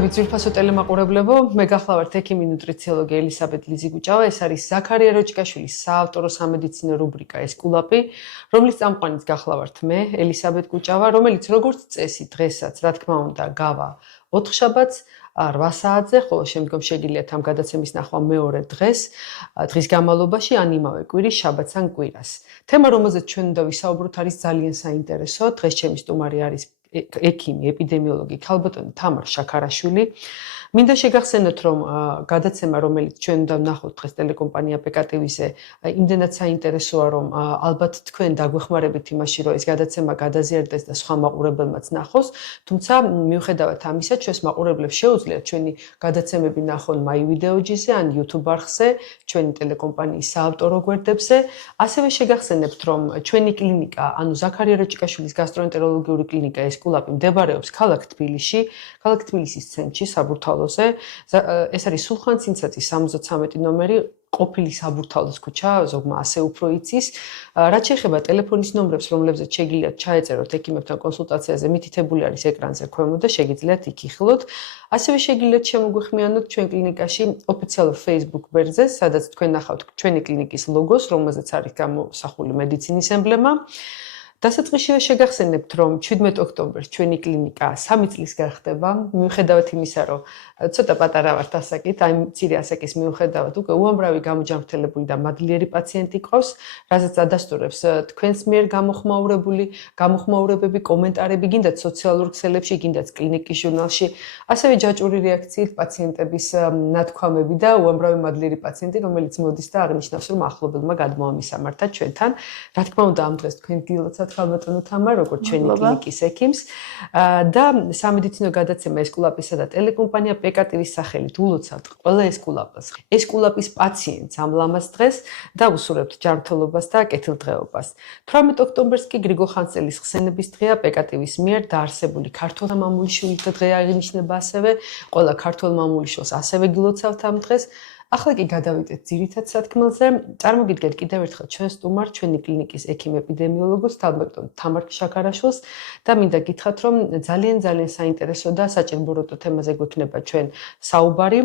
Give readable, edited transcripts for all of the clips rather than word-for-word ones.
მოგესალმებით ძვირფასო ტელემაყურებლებო, მე გახლავართ ექიმი ნუტრიციოლოგი ელისაბედ ლიზიგუჭავა, ეს არის ზაქარია როჭკაშვილის საავტორო სამედიცინო რუბრიკა ესკულაპი, რომლის წამყვანიც გახლავართ მე, ელისაბედ გუჭავა, რომელიც როგორც წესი დღესაც, რა თქმა უნდა, გავა 4 შაბათს 8 საათზე, ხოლო შემდგომ შეგიძლიათ ამ გადაცემის ნახვა მეორე დღეს, დღის განმავლობაში ან იმავე კვირის შაბათს ან კვირას. თემა, რომელზეც ჩვენ უნდა ვისაუბროთ, არის ძალიან საინტერესო. დღეს ჩემი სტუმარი არის ექიმი, ეპიდემიოლოგი ქალბატონი თამარ შაქარაშვილი. მინდა შეგახსენოთ, რომ გადაცემა, რომელიც ჩვენ უნდა ვნახოთ დღეს ტელეკომპანია PKTV-ზე, იმდენად საინტერესოა, რომ ალბათ თქვენ დაგვეხმარებით იმაში, რომ ეს გადაცემა გადაზიარდეს და სხვა მაყურებელმაც ნახოს. თუმცა, მიუხედავად ამისა, ჩვენს მაყურებლებს შეუძლიათ ჩვენი გადაცემები ნახონ MyVideoG-ზე ან YouTube არხზე, ჩვენი ტელეკომპანიის საავტორო გვერდებზე. ასევე შეგახსენებთ, რომ ჩვენი კლინიკა, ანუ ზაქარია როჭკაშვილის გასტროენტეროლოგიური კლინიკა ესკულაპი მდებარეობს ქალაქ თბილისში, ქალაქ თბილისის ცენტრში, საბურთალოზე. ეს არის სულხან-ცინცაძის 73 ნომერი, ყოფილი საბურთალოს ქუჩა, ზოგმა ასე უფრო იცის. რაც შეეხება ტელეფონის ნომრებს, რომლებზეც შეგიძლიათ ჩაეწეროთ ექიმებთან კონსულტაციაზე, მითითებული არის ეკრანზე ქვემოთ და შეგიძლიათ იქ იხილოთ. ასევე შეგიძლიათ შემოგვეხმიანოთ ჩვენ კლინიკაში ოფიციალურ Facebook ბერძზე, სადაც თქვენ ნახავთ ჩვენი კლინიკის ლოგოს, რომელზეც არის გამოსახული მედიცინის ემბლემა. დასაწყისშივე შეგახსენებთ, რომ 17 ოქტომბერს ჩვენი კლინიკა 3 წლის გახდება, მიუხედავად იმისა, რომ ცოტა პატარა ვართ ასაკით, აი მცირე ასაკის მიუხედავად უკვე უამრავი გამოჯანმრთელებული და მადლიერი პაციენტი ყავს, რასაც ადასტურებს თქვენს მიერ გამოხმაურებები, კომენტარები, გინდათ სოციალურ ქსელებში, გინდათ კლინიკის ჟურნალში, ასევე ჯაჭვური რეაქციით პაციენტების ნათქვამები და უამრავი მადლიერი პაციენტი, რომელიც მოდის და აღნიშნავს, რომ ახლობელმა გადმოამისამართა ჩვენთან. რა თქმა უნდა, ამ დღეს თქვენ გილოცავთ ქალბატონო თამარ, როგორც ჩვენი კლინიკის ექიმს და სამედიცინო გადაცემა ესკულაპისა და ტელეკომპანია PKTV-ის სახელით ულოცავთ ყველა ესკულაპას. ესკულაპის პაციენტს ამ ლამაზ დღეს და უსურვებთ ჯანმრთელობას და კეთილდღეობას. 18 ოქტომბერს კი გრიგოლ ხანძთელის ხსენების დღეა PKTV-ის მიერ დაარსებული ქართველ მამულიშვილთა დღე აღინიშნება ასევე, ყველა ქართველ მამულიშვილს ასევე გილოცავთ ამ დღეს. ახლა კი გადავიდეთ ძირითად სათქმელზე. წარმოგიდგენთ კიდევ ერთხელ ჩვენს სტუმარს, ჩვენი კლინიკის ექიმ ეპიდემიოლოგოს ქალბატონ თამარ შაქარაშვილს და მინდა გითხრათ, რომ ძალიან საინტერესო და საჭიროებო თემაზე გვექნება ჩვენ საუბარი.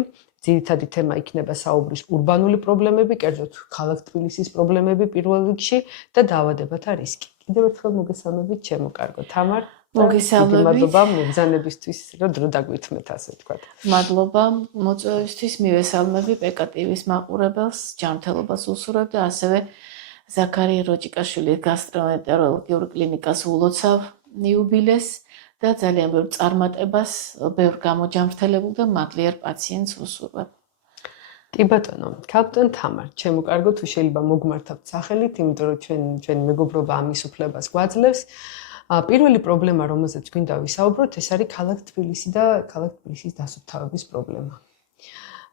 ძირითადი თემა იქნება საუბრის ურბანული პრობლემები, კერძოდ ქალაქ თბილისის პრობლემები პირველ რიგში და დაავადებათა რისკი. კიდევ ერთხელ მოგესალმებით, ჩემო კარგო თამარ. მოგესალმებით. მადლობა მოგზანებისთვის, რომ დრო დაგვითმეთ, ასე ვთქვათ. მადლობა მოწვევისთვის, მივესალმები PKTV-ის მაყურებელს, ჯანმრთელობას უსურვებ და ასევე ზაქარია როჭკაშვილის გასტროენტეროლოგიურ კლინიკას ულოცავ იუბილეს და ძალიან ბევრ წარმატებას, ბევრ გამოჯანმრთელებულ და მადლიერ პაციენტს უსურვებ. კი ბატონო, ქალბატონ თამარ, ჩემო კარგო, თუ შეიძლება მოგმართავთ სახელით, იმიტომ რომ ჩვენი მეგობრობა ამის უფლებას გვაძლევს. პირველი პრობლემა, რომელზეც გვინდა ვისაუბროთ, ეს არის ქალაქ თბილისი და ქალაქ თბილისის დასუფთავების პრობლემა.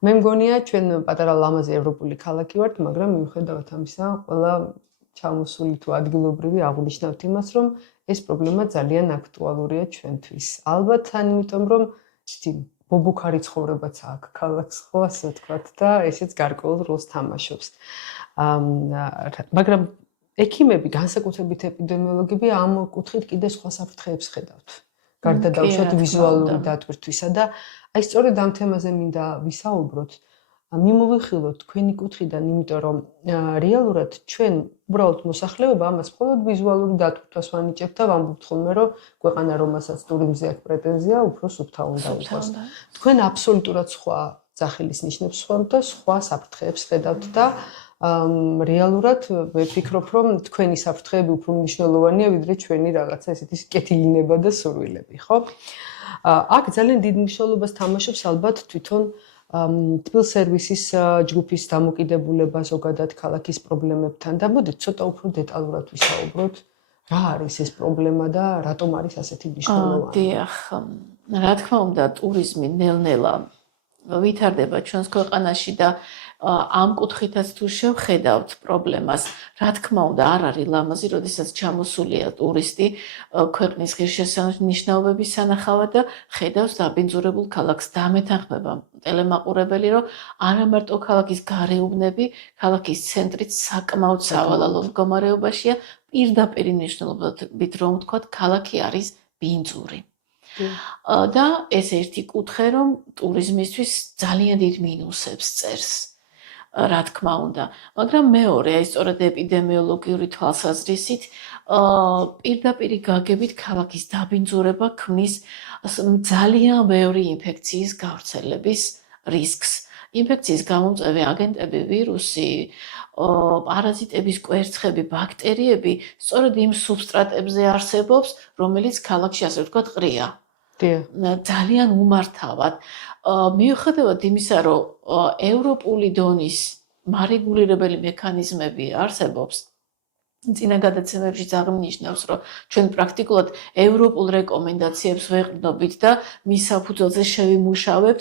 მე მგონია, ჩვენ პატარა ლამაზი ევროპული ქალაქი ვართ, მაგრამ მიუხედავად ამისა, ყველა ჩამოსული თუ ადგილობრივი აღნიშნავთ იმას, რომ ეს პრობლემა ძალიან აქტუალურია ჩვენთვის. ალბათ იმიტომ, რომ ბობუქარი ცხოვრებაც აქვს ქალაქს, ხო ასე ვთქვათ და ესეც გარკვეულ როლს თამაშობს. მაგრამ ექიმები, განსაკუთრებით ეპიდემიოლოგები ამ კუთხით კიდე სხვა საფრთხეებს ხედავთ. გარდა დაუშვათ ვიზუალური დატვირთვისა და აი სწორედ ამ თემაზე მინდა ვისაუბროთ. მიმოვიხილოთ თქვენი კუთხიდან, იმიტომ რომ რეალურად ჩვენ უბრალოდ მოსახლეობა ამას მხოლოდ ვიზუალური დატვირთვას ვანიჭებთ და ვამბობთ ხოლმე, რომ ქვეყანა რომელსაც ტურიზმზე აქვს პრეტენზია, უფრო სუფთა უნდა იყოს. თქვენ აბსოლუტურად სხვა ძახილის ნიშნებს ხვამთ და სხვა საფრთხეებს ხედავთ და რეალურად ვფიქრობ, რომ თქვენი საფრთხეები უფრო მნიშვნელოვანია, ვიდრე ჩვენი რაღაცა ესეთი კეთილინება და სურვილები, ხო? აქ ძალიან დიდ მნიშვნელობას თამაშობს ალბათ თვითონ თბილ სერვისის ჯგუფის დამოკიდებულება ზოგადად ქალაქის პრობლემებთან და მოდით ცოტა უფრო დეტალურად ვისაუბროთ, რა არის ეს პრობლემა და რატომ არის ასეთი მნიშვნელოვანი. დიახ, რა თქმა უნდა, ტურიზმი ნელ-ნელა ვითარდება ჩვენს ქვეყანაში და ამ კუთხითაც თუ შევხედავთ პრობლემას, რა თქმა უნდა, არ არის ლამაზი, როდესაც ჩამოსულია ტურისტი ქვეყნის ღირსშესანიშნაობების სანახავად და ხედავს დაბინძურებულ ქალაქს. დამეთანხმება ტელემაყურებელი, რომ არა მარტო ქალაქის გარეუბნები, ქალაქის ცენტრიც საკმაოდ სავალალო მდგომარეობაშია, პირდაპირ ნიშნულობით რომ ვთქვათ, ქალაქი არის ბინძური. და ეს ერთი კუთხე, რომ ტურიზმისთვის ძალიან დიდ მინუსებს წერს. რა თქმა უნდა, მაგრამ მეორე, აი სწორედ ეპიდემიოლოგიური თვალსაზრისით, პირდაპირი გაგებით ქალაქის დაბინძურება ქმნის ძალიან ბევრი ინფექციის გავრცელების რისკს. ინფექციის გამომწვევი აგენტები, ვირუსი, პარაზიტების კვერცხები, ბაქტერიები სწორედ იმ სუბსტრატებზე არსებობს, რომელიც ქალაქში ასე ვთქვათ ყრია. ძალიან უმართავად. მიუხედავად იმისა, რომ ევროპული დონის მარეგულირებელი მექანიზმები არსებობს, წინა გადაცემებში აღნიშნავს, რომ ჩვენ პრაქტიკულად ევროპულ რეკომენდაციებს ვეყრდნობით და მის საფუძველზე შევიმუშავებთ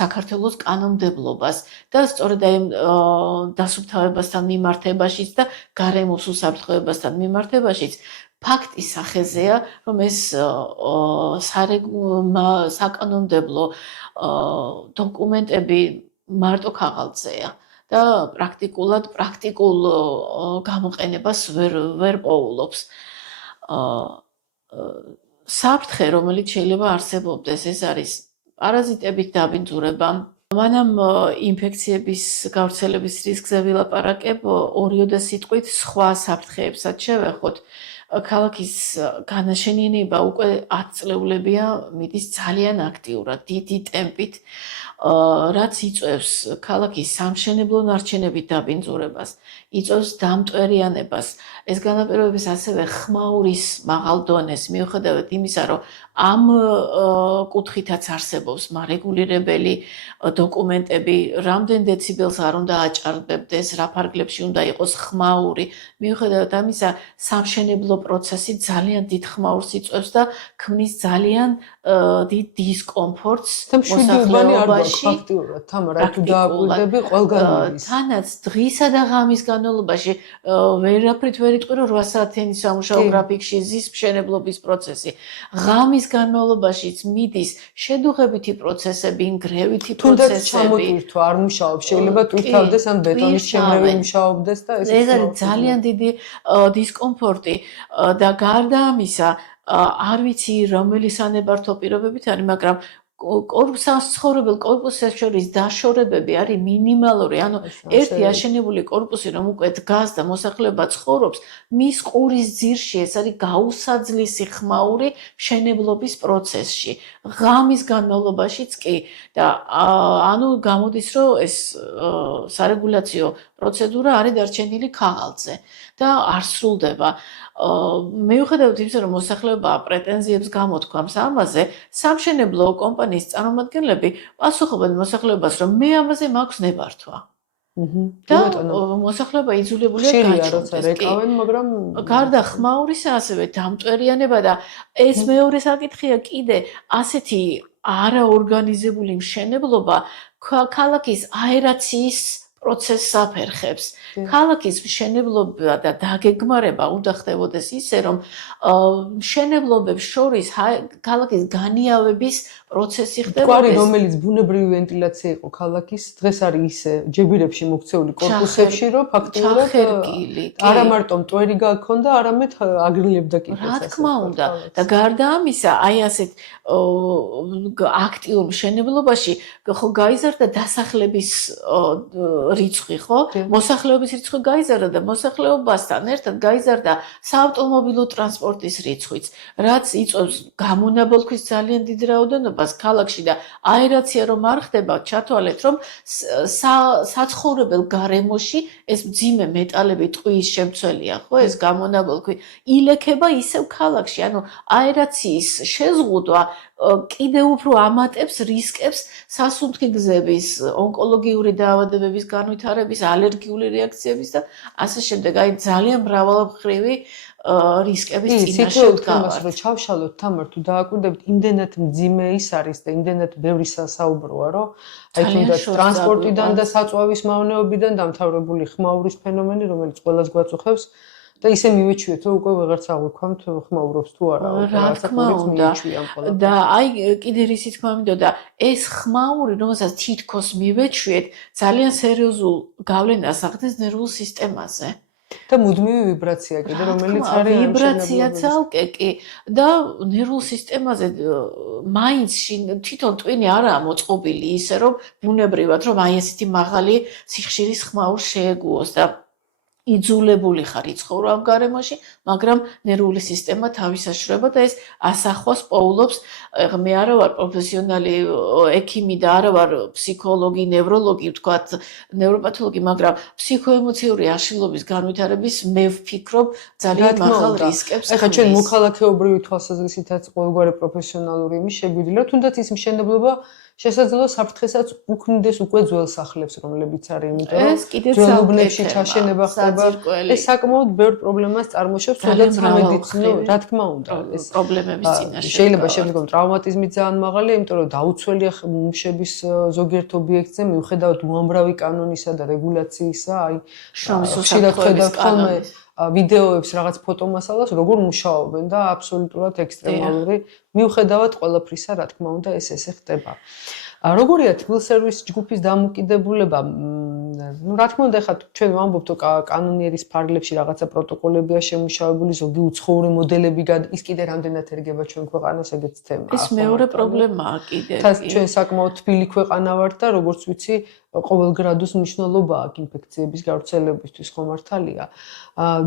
საქართველოს კანონმდებლობას და სწორედ აი დასუფთავებასთან მიმართებაშიც და გარემოს უსაფრთხოებასთან მიმართებაშიც ფაქტის სახეზეა, რომ ეს საკანონმდებლო დოკუმენტები მარტო ქაღალდზეა და პრაქტიკულ გამოყენებას ვერ პოულობს. საფრთხე, რომელიც შეიძლება არსებობდეს, ეს არის პარაზიტებით დაბინძურება. მანამ ინფექციების გავრცელების რისკზე ვილაპარაკებ, ორიოდე სიტყვით სხვა საფრთხეებსაც შევეხოთ. ქალაქის განაშენიანება უკვე 10 წლეულებია მიდის ძალიან აქტიურად, დიდი ტემპით, რაც იწვევს ქალაქის სამშენებლო ნარჩენებით დაბინძურებას, იწვევს დამტვერიანებას. ეს განაპირობებს ასევე ხმაურის მაღალ დონეს, მიუხედავად იმისა, რომ ამ კუთხითაც არსებობს მარეგულირებელი დოკუმენტები, რამდენ დეციბელს არ უნდა აჭარბებდეს, რა ფარგლებში უნდა იყოს ხმაური. მიუხედავად ამისა, სამშენებლო პროცესი ძალიან დიდ ხმაურს იწვევს და ქმნის ძალიან დიდ დისკომფორტს მოსახლეობაში. ფაქტიურად, თამარ, თუ დააკვირდები, ყველგან არის. თანაც დღისა და ღამის განმავლობაში ვერაფრით ვერ იტყვი, რომ 8 საათიანი სამუშაო გრაფიკში ზის მშენებლობის პროცესი. ღამის განმავლობაშიც მიდის შედუღებითი პროცესები, ნგრევითი პროცესები. თუნდაც ჩამოტვირთვა არ მუშაობს, შეიძლება ტვირთავდეს ან ბეტონის შემრევი მუშაობდეს და ეს არის ძალიან დიდი დისკომფორტი და გარდა ამისა, არ ვიცი რომელი სანებართო პირობებით არის, მაგრამ საცხოვრებელ კორპუსებს შორის დაშორებები არის მინიმალური, ანუ ერთი აშენებული კორპუსი რომ უკვე დგას და მოსახლეობა ცხოვრობს, მის ყურის ძირში ეს არის გაუსაძლისი ხმაური მშენებლობის პროცესში. ღამის განმავლობაშიც კი და ანუ გამოდის, რომ ეს სარეგულაციო პროცედურა არის დარჩენილი ქაღალდზე და არ სრულდება. მიუხედავად იმისა, რომ მოსახლეობა პრეტენზიებს გამოთქვამს ამაზე, სამშენებლო კომპანიის წარმომადგენლები პასუხობენ მოსახლეობას, რომ მე ამაზე მაქვს ნებართვა. და მოსახლეობა იძულებულია გაჩვენოს. გარდა ხმაურისა, ასევე დამტვერიანება და ეს მეორე საკითხია კიდე ასეთი არაორგანიზებული მშენებლობა ქალაქის აერაციის პროცესს აფერხებს. ქალაქის მშენებლობა და დაგეგმარება უნდა ხდებოდეს ისე, რომ მშენებლობებს შორის ქალაქის განიავების პროცესი ხდებოდეს. კვარი, რომელიც ბუნებრივი ვენტილაცია იყო ქალაქის, დღეს არის ისე ჯებირებში მოქცეული კორპუსებში, რომ ფაქტიურად არა მარტო მტვერი გაქონდა, არამედ აგრილებდა კიდეც. რა თქმა უნდა, და გარდა ამისა, აი ასეთ აქტიურ მშენებლობაში ხო გაიზარდა დასახლების რიცხვი, ხო? მოსახლეობის რიცხვი გაიზარდა და მოსახლეობასთან ერთად გაიზარდა საავტომობილო ტრანსპორტის რიცხვიც, რაც იწვევს გამონაბოლქვის ძალიან დიდ რაოდენობას ქალაქში და აერაცია რომ არ ხდება, ჩათვალეთ, რომ საცხოვრებელ გარემოში ეს მძიმე მეტალები ტყუის შემცველია, ხო, ეს გამონაბოლქვი ილექება ისევ ქალაქში, ანუ აერაციის შეზღუდვა კიდევ უფრო ამატებს რისკებს სასუნთქი გზების, ონკოლოგიური დაავადებების განვითარების, ალერგიული რეაქციების და ასე შემდეგ. აი ძალიან მრავალმხრივი რისკების წინაშე დგავართ. რომ ჩავშალოთ თამარ, თუ დააკვირდებით, იმდენად მძიმე ის არის და იმდენად ბევრი საუბროა, რომ აი თუნდაც ტრანსპორტიდან და საწვავის მავნეობიდან დამთავრებული ხმაურის ფენომენი, რომელიც ყველას გვაწუხებს და ისე მივეჩვიეთ, რომ უკვე ვეღარც აღვქვამთ ხმაურობს თუ არა. რა თქმა უნდა. და აი კიდე რისი თქმა მინდოდა, ეს ხმაური, რომელსაც თითქოს მივეჩვიეთ, ძალიან სერიოზულ გავლენას ახდენს ნერვულ სისტემაზე. და მუდმივი ვიბრაცია კიდე, რომელიც არის ვიბრაცია ცალკე კი და ნერვულ სისტემაზე მაინც თვითონ ტვინი არაა მოწყობილი ისე რომ ბუნებრივად რომ აი ესეთი მაღალი სიხშირის ხმაურს შეეგუოს და იძულებული ხარ იცხოვრო ამ გარემოში, მაგრამ ნერვული სისტემა თავისაშრება და ეს ასახვას პოულობს. მე არა ვარ პროფესიონალი ექიმი და არა ვარ ფსიქოლოგი, ნევროლოგი, ვთქვათ, ნევროპათოლოგი, მაგრამ ფსიქოემოციური აშლილობის განვითარების მე ვფიქრობ ძალიან მაღალ რისკებს. ეხლა ჩვენ მოქალაქეობრივი თვალსაზრისითაც ყოველგვარი პროფესიონალური იმის შეგვიძლია, თუნდაც ის მშენებლობა შესაძლოა საფრთხესაც უქმნიდეს უკვე ძველ სახლებს, რომლებიც არის, იმიტომ რომ ძველუბნებში ჩაშენება ხდება. ეს საკმაოდ ბევრ პრობლემას წარმოშობს, თუნდაც სამედიცინო, რა თქმა უნდა, ეს პრობლემების წინაშე. შეიძლება შემდგომ ტრავმატიზმი ძალიან მაღალია, იმიტომ რომ დაუცველია მუშების ზოგიერთ ობიექტზე, მიუხედავად უამრავი კანონისა და რეგულაციისა, აი ხშირად ხედავთ ხოლმე ვიდეოებს რაღაც ფოტომასალას, როგორ მუშაობენ და აბსოლუტურად ექსტრემალური, მიუხედავად ყველაფრისა, რა თქმა უნდა, ესე ხდება. როგორია თბილსერვის ჯგუფის დამოკიდებულება? რა თქმა უნდა, ეხლა ჩვენ ვამბობთ, რომ კანონიერის ფარგლებში რაღაცა პროტოკოლებია შემუშავებული, ზოგი უცხოური მოდელები ის კიდე რამდენად ერგება ჩვენ ქვეყანას, ეგეც თემაა. ეს მეორე პრობლემაა კიდე. ჩვენ საკმაოდ თბილი ქვეყანა ვართ და როგორც ვიცი, ყოველ გრადუს მნიშვნელობა აქვს ინფექციების გავრცელებისთვის, ხო მართალია?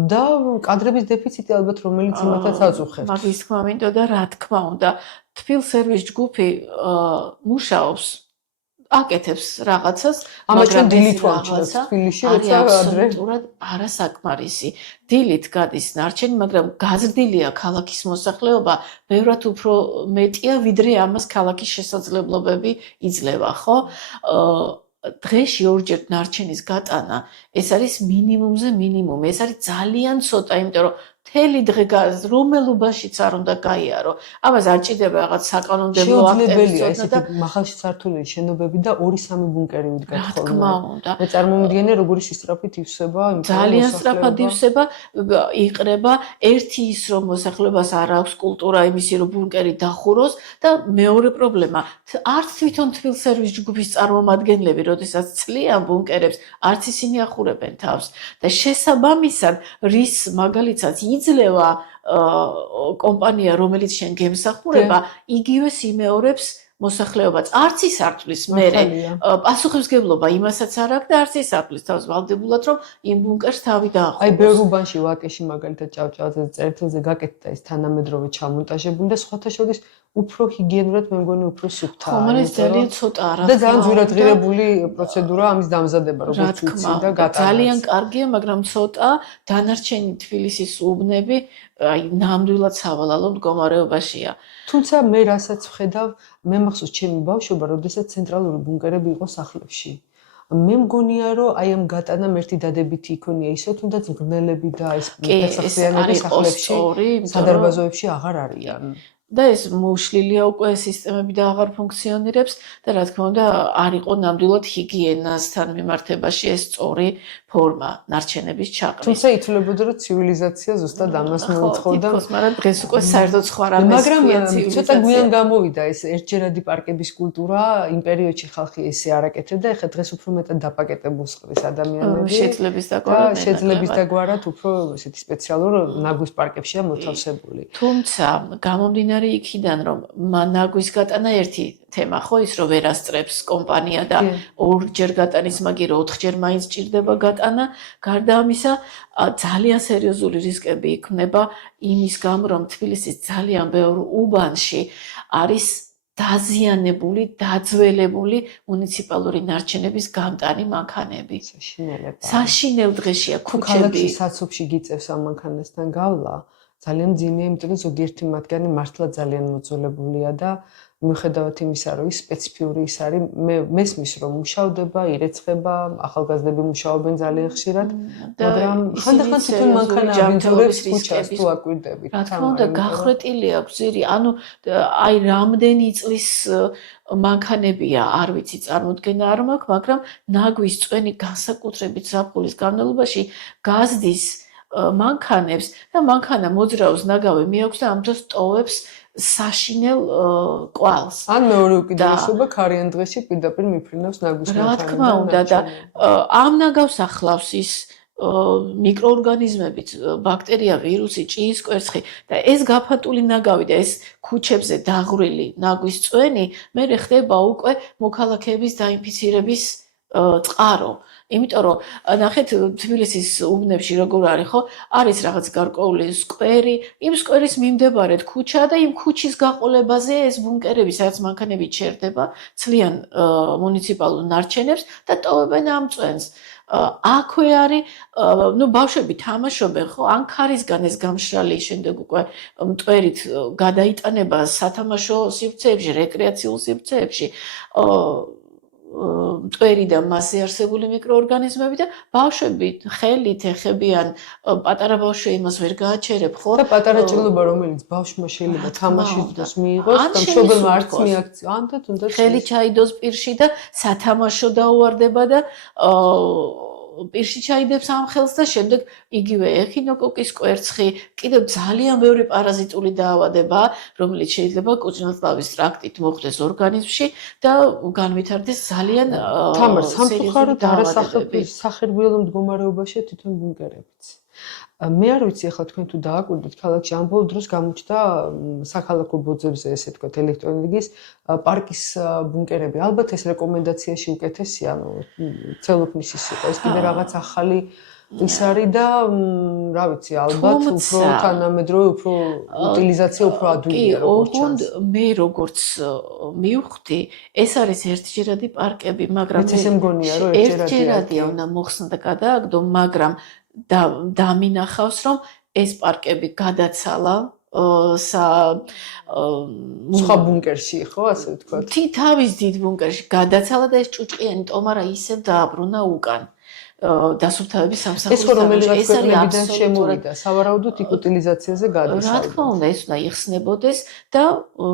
და კადრების დეფიციტი ალბათ, რომელიც იმათაც აწუხებს. მაგის თქმა მინდოდა, რა თქმა უნდა, თბილსერვის ჯგუფი მუშაობს, აკეთებს რაღაცას, მაგრამ დილით ვამჩნევთ თბილისში, როცა ადრე აბსოლუტურად არასაკმარისი. დილით გადის ნარჩენი, მაგრამ გაზრდილია ქალაქის მოსახლეობა, ბევრად უფრო მეტია, ვიდრე ამას ქალაქის შესაძლებლობები იძლევა, ხო? დღეში ორჯერ ნარჩენის გატანა, ეს არის მინიმუმზე მინიმუმი, ეს არის ძალიან ცოტა, იმიტომ რომ მთელი დღე რომელობაშიც არ უნდა გაიარო. ამას არ ჭირდება რაღაც საკანონმდებლო აქტების შეუძლებელია ესეთი მაღალ სართულიანი შენობები და 2-3 ბუნკერი ვიდგათ ხოლმე. რა თქმა უნდა. მე წარმომიდგენია, როგორი სისწრაფით ივსება, ძალიან სწრაფად ივსება, იყრება, ერთი ის რომ მოსახლეობას არ აქვს კულტურა იმისი, რომ ბუნკერი დახუროს და მეორე პრობლემა, არც თვითონ თბილსერვის ჯგუფის წარმომადგენლები, როდესაც ცლიან ბუნკერებს, არც ისინი ახურებენ თავს და შესაბამისად, რის მაგალითად იძლევა კომპანია, რომელიც შენ გემსახურება, იგივე იმეორებს მოსახლეობაც. არც ის ართვლის მერე პასუხისმგებლობა იმასაც არ აქვს და არც ის ართვლის თავს ვალდებულად, რომ იმ ბუნკერს თავი დაახუროს. აი, ბევრ უბანში ვაკეში მაგალითად ჭავჭავაძე წერტილზე გაკეთდა ეს თანამედროვე ჩამონტაჟებული და სხვათა შორის უფრო ჰიგიენურად მე მგონი უფრო სუფთაა. ხო, მაგრამ ეს ძალიან ცოტა არა. და ძალიან ძვირადღირებული პროცედურა ამის დამზადება, როგორც ვიცი და გატანა. ძალიან კარგია, მაგრამ ცოტა დანარჩენი თბილისის უბნები აი ნამდვილად სავალალო მდგომარეობაშია. თუმცა მე რასაც ვხედავ, მე მახსოვს ჩემი ბავშვობა, როდესაც ცენტრალური ბუნკერები იყო სახლებში. მე მგონია, რომ აი ამ გატანამ ერთი დადებითი იქონია ისო, თუნდაც მღრღნელები და ეს მეტსახლებიანი სახლებში, სადარბაზოებში აღარ არიან. და ეს მოუშლილია უკვე სისტემები და აღარ ფუნქციონირებს და რა თქმა უნდა არ იყო ნამდვილად ჰიგიენასთან მიმართებაში ეს სწორი ფორმა ნარჩენების ჩაყრის. თუმცა ითვლებოდა, რომ ცივილიზაცია ზუსტად ამას მოუწყობდა. მაგრამ დღეს უკვე საერთოდ სხვა რამეს მაგრამ ცოტა გვიან გამოვიდა ეს ერთჯერადი პარკების კულტურა, იმ პერიოდში ხალხი ესე არ აკეთებდა, ეხლა დღეს უფრო მეტად დაპაკეტებულს ყრის ადამიანები. შეძლების დაგვარად უფრო ესეთი სპეციალურ ნაგვის პარკებშია მოთავსებული. თუმცა გამომდინარე იქიდან, რომ ნაგვის გატანა ერთი თემა ხო ის რომ ვერასწრებს კომპანია და ორჯერ გატანის მაგირო 4ჯერ მაინც ჭირდება გატანა, გარდა ამისა ძალიან სერიოზული რისკები იქმნება იმის გამო, რომ თბილისის ძალიან ბევრ უბანში არის დაზიანებული, დაძველებული მუნიციპალური ნარჩენების გამტანი მანქანები. საშინელ დღეშია ქუჩები. საცობში გიწევს ამ მანქანასთან გავლა. ძალიან ძიმეა, იმიტომ რომ ზოგიერთი მათგანი მართლა ძალიან მოძველებულია და მიუხედავად იმისა, რომ ის სპეციფიური ის არის, მე მესმის, რომ მუშავდება, ირეცხება, ახალგაზრდები მუშაობენ ძალიან ხშირად, მაგრამ ხანდახან თვითონ მანქანა აბინძურებს ქუჩას თუ აკვირდებით. რა თქმა უნდა, გახრეტილი აქვს ძირი, ანუ აი რამდენი წლის მანქანებია, არ ვიცი წარმოდგენა არ მაქვს, მაგრამ ნაგვის წვენი განსაკუთრებით ზაფხულის განმავლობაში გაზდის მანქანებს და მანქანა მოძრაობს ნაგავი მიაქვს და ამ დროს ტოვებს საშინელ კვალს. ან მეორე უკიდურესობა ქარიან დღეში პირდაპირ მიფრინავს ნაგვის მანქანას. რა თქმა უნდა და ამ ნაგავს ახლავს ის მიკროორგანიზმებით, ბაქტერია, ვირუსი, ჭიის კვერცხი და ეს გაფანტული ნაგავი და ეს ქუჩებზე დაღვრილი ნაგვის წვენი მე ხდება უკვე მოქალაქეების დაინფიცირების წყარო. იმიტომ რომ ნახეთ თბილისის უბნებში როგორ არის ხო? არის რაღაც გარკვეული სკვერი, იმ სკვერის მიმდებარედ ქუჩა და იმ ქუჩის გაყოლებაზე ეს ბუნკერები, სადაც მანქანები ჩერდება, ცლიან მუნიციპალურ ნარჩენებს და ტოვებენ ამ წვენს. აქვე არის, ბავშვები თამაშობენ, ხო? ან ქარისგან ეს გამშრალი შემდეგ უკვე მტვერით გადაიტანება სათამაშო სივრცეებში, რეკრეაციულ სივრცეებში. მტვერიდან მასზე არსებული მიკროორგანიზმები და ბავშვები ხელით ეხებიან, პატარა ბავშვი იმას ვერ გააჩერებ, ხო? და პატარა ჭრილობა, რომელიც ბავშვმა შეიძლება თამაშის დროს მიიღოს და მშობელმა არც მიაქციო, ან და თუნდაც ხელი ჩაიდოს პირში და სათამაშო დაუვარდება და პირში ჩაიდებს ამ ხელს და შემდეგ იგივე ეხინოკოკის კვერცხი, კიდევ ძალიან ბევრი პარაზიტული დაავადება, რომელიც შეიძლება კუჭნათლავის ტრაქტით მოხვდეს ორგანიზმში და განვითარდეს ძალიან თამარ სამწუხაროდ არასახერბიელო მდგომარეობაშია თვითონ ბუნკერებიც. მე არ ვიცი ახლა თქვენ თუ დააკვირდით ქალაქში ამ ბოლო დროს გამოჩნდა საქალაქო ბოძებზე ესე თქვა ელექტროენერგიის პარკის ბუნკერები. ალბათ ეს რეკომენდაციაში უკეთესია, ცელოფნის ის იყო. ეს კიდე რაღაც ახალი ის არის და რა ვიცი, ალბათ უფრო თანამედროვე, უფრო უტილიზაცია უფრო ადვილია როგორც ჩანს. მე როგორც მივხვდი, ეს არის ერთჯერადი პარკები, მაგრამ ესე მგონია რომ ერთჯერადია უნდა მოხსნა და გადააგდო, მაგრამ დამინახავს რომ ეს პარკები გადაცალა სხვა ბუნკერში ხო ასე ვთქვათ. თავის დიდ ბუნკერში გადაცალა და ეს ჭუჭყიანი ტომარა ისევ დააბრუნა უკან. დასუფთავების სამსახურის ეს რომელიღაც ქვეყნებიდან შემოვიდა, სავარაუდოდ იქ უტილიზაციაზე გადასავიდა. რა თქმა უნდა, ეს უნდა იხსნებოდეს და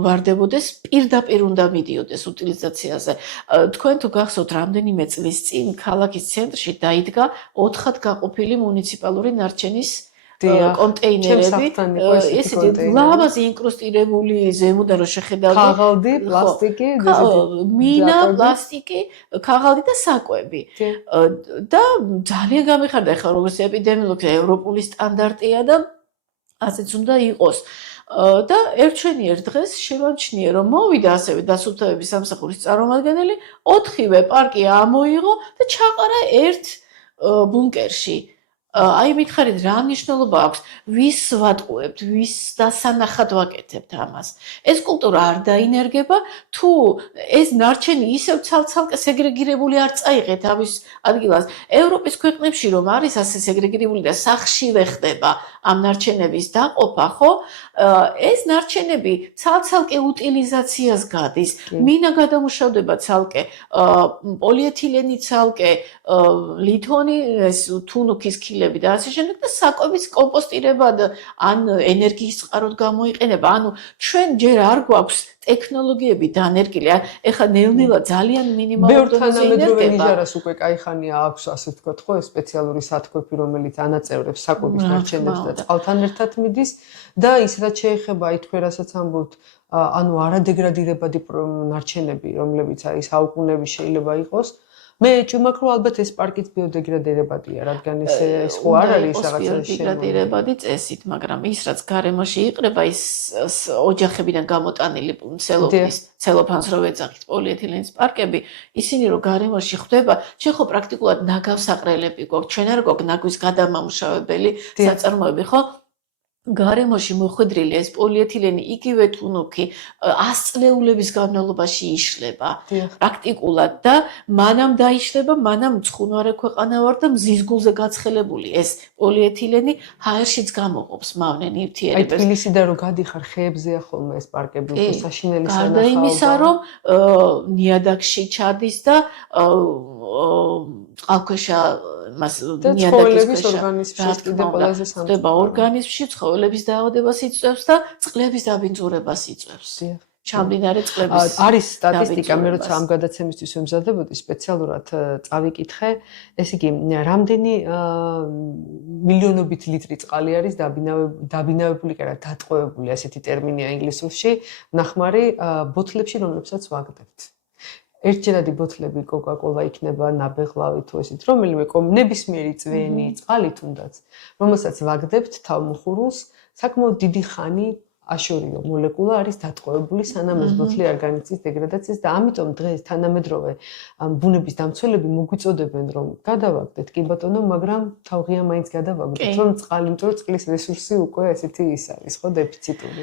ვარდებოდეს, პირდაპირ უნდა მიდიოდეს უტილიზაციაზე. თქვენ თუ გახსოვთ, რამდენიმე წლის წინ ქალაქის ცენტრში დაიდგა 4-ად გაყოფილი მუნიციპალური ნარჩენის კონტეინერები, ესეთი ლავაზე ინკრუსტირებული ზემოდან რო შეხედავთ, ქაღალდი, პლასტიკი, მინა, პლასტიკი, ქაღალდი და საკვები. და ძალიან გამიხარდა ახლა როგორც ეპიდემიოლოგი ევროპული სტანდარტია და ასეც უნდა იყოს. და ერთჩვენიერ დღეს შემამჩნია რომ მოვიდა ასევე დასუფთავების სამსახურის წარმომადგენელი, 4-ვე პარკი ამოიღო და ჩაყარა ერთ ბუნკერში. აი მითხარით რა მნიშვნელობა აქვს, ვის ვატყუებთ, ვის დასანახად ვაკეთებთ ამას. ეს კულტურა არ დაინერგება, თუ ეს ნარჩენი ისევ ცალ-ცალკე სეგრეგირებული არ წაიღეთ ამის ადგილას. ევროპის ქვეყნებში რომ არის ასე სეგრეგირებული და სახშივე ხდება ამ ნარჩენების დაყოფა, ხო? ეს ნარჩენები ცალ-ცალკე უტილიზაციას გადის. მინა გადამუშავდება ცალკე, პოლიეთილენი ცალკე, ლითონი, ეს თუნუქის ქილები და ასე შემდეგ და საკვების კომპოსტირებად ან ენერგიის წყაროდ გამოიყენება. ანუ ჩვენ ჯერ არ გვაქვს ტექნოლოგიები დანერგილი. ეხლა ნელ-ნელა ძალიან მინიმალურ დონეზე ინერგება. ბევრ ნიჟარას უკვე кайხანია აქვს, ასე ვთქვათ, ხო, ეს სპეციალური სათქვეფი, რომელიც ანაწევრებს საკვების ნარჩენებს და წყალთან ერთად მიდის და ის რაც შეეხება აი თქვენ რასაც ამბობთ, ანუ არადეგრადირებადი ნარჩენები, რომლებიც აი საუკუნეები შეიძლება იყოს. მე ჭუმაქ რომ ალბათ ეს პარკიც ბიოდეგრადირებადია, რადგან ეს ხო არ არის რაღაცა ბიოდეგრადირებადი წესით, მაგრამ ის რაც გარემოში იყრება, ის ოჯახებიდან გამოტანილი ცელოფანს რო ვეძახით პოლიეთილენის პარკები, ისინი რო გარემოში ხვდება, ჩვენ ხო პრაქტიკულად ნაგავსაყრელები გვაქვს, ჩვენ არ გვაქვს ნაგვის გადამამუშავებელი საწარმოები, ხო? გარემოში მოხვედრილი ეს პოლიეთილენი იგივე თუნუქი 100 წლეულების განმავლობაში იშლება პრაქტიკულად და მანამ დაიშლება, მანამ მცხუნვარე ქვეყანა ვარ და მზის გულზე გაცხელებული ეს პოლიეთილენი ჰაერშიც გამოყოფს მავნე ნივთიერებებს. აი თბილისიდან რო გადიხარ ხეებზეა ხოლმე ეს პარკები უფრო საშინელი სანახაობა. გარდა იმისა, რომ ნიადაგში ჩადის და წყალქვეშა მას ნიადაგის ორგანიზმში კიდე ყველაზე ხდება ორგანიზმში ცხოველების დაავადებას იწვევს და წყლების დაბინძურებას იწვევს. ჩამდინარე წყლების არის სტატისტიკა, მე როცა ამ გადაცემისთვის ვემზადებოდი სპეციალურად წავიკითხე, ესე იგი, რამდენი მილიონობით ლიტრი წყალი არის დაბინავებული, კი არა, დატყვევებული, ასეთი ტერმინია ინგლისურში, ნახმარი ბოთლებში, რომლებსაც ვაგდებთ. ერთჯერადი ბოთლები კოკა-კოლა იქნება, ნაბეღლავი თუ ესეთ, რომელიმე ნებისმიერი წვენი, წყალი თუნდაც, რომელსაც ვაგდებთ თავმოხურულს, საკმაოდ დიდი ხანი აშორიო მოლეკულა არის დატყვევებული, სანამ ეს ბოთლი არ განიცდის დეგრადაციას და ამიტომ დღეს თანამედროვე ბუნების დამცველები მოგვიწოდებენ, რომ გადავაგდეთ კი ბატონო, მაგრამ თავღია მაინც გადავაგდეთ, რომ წყალი, იმიტომ რომ წყლის რესურსი უკვე ესეთი ის არის, ხო, დეფიციტური.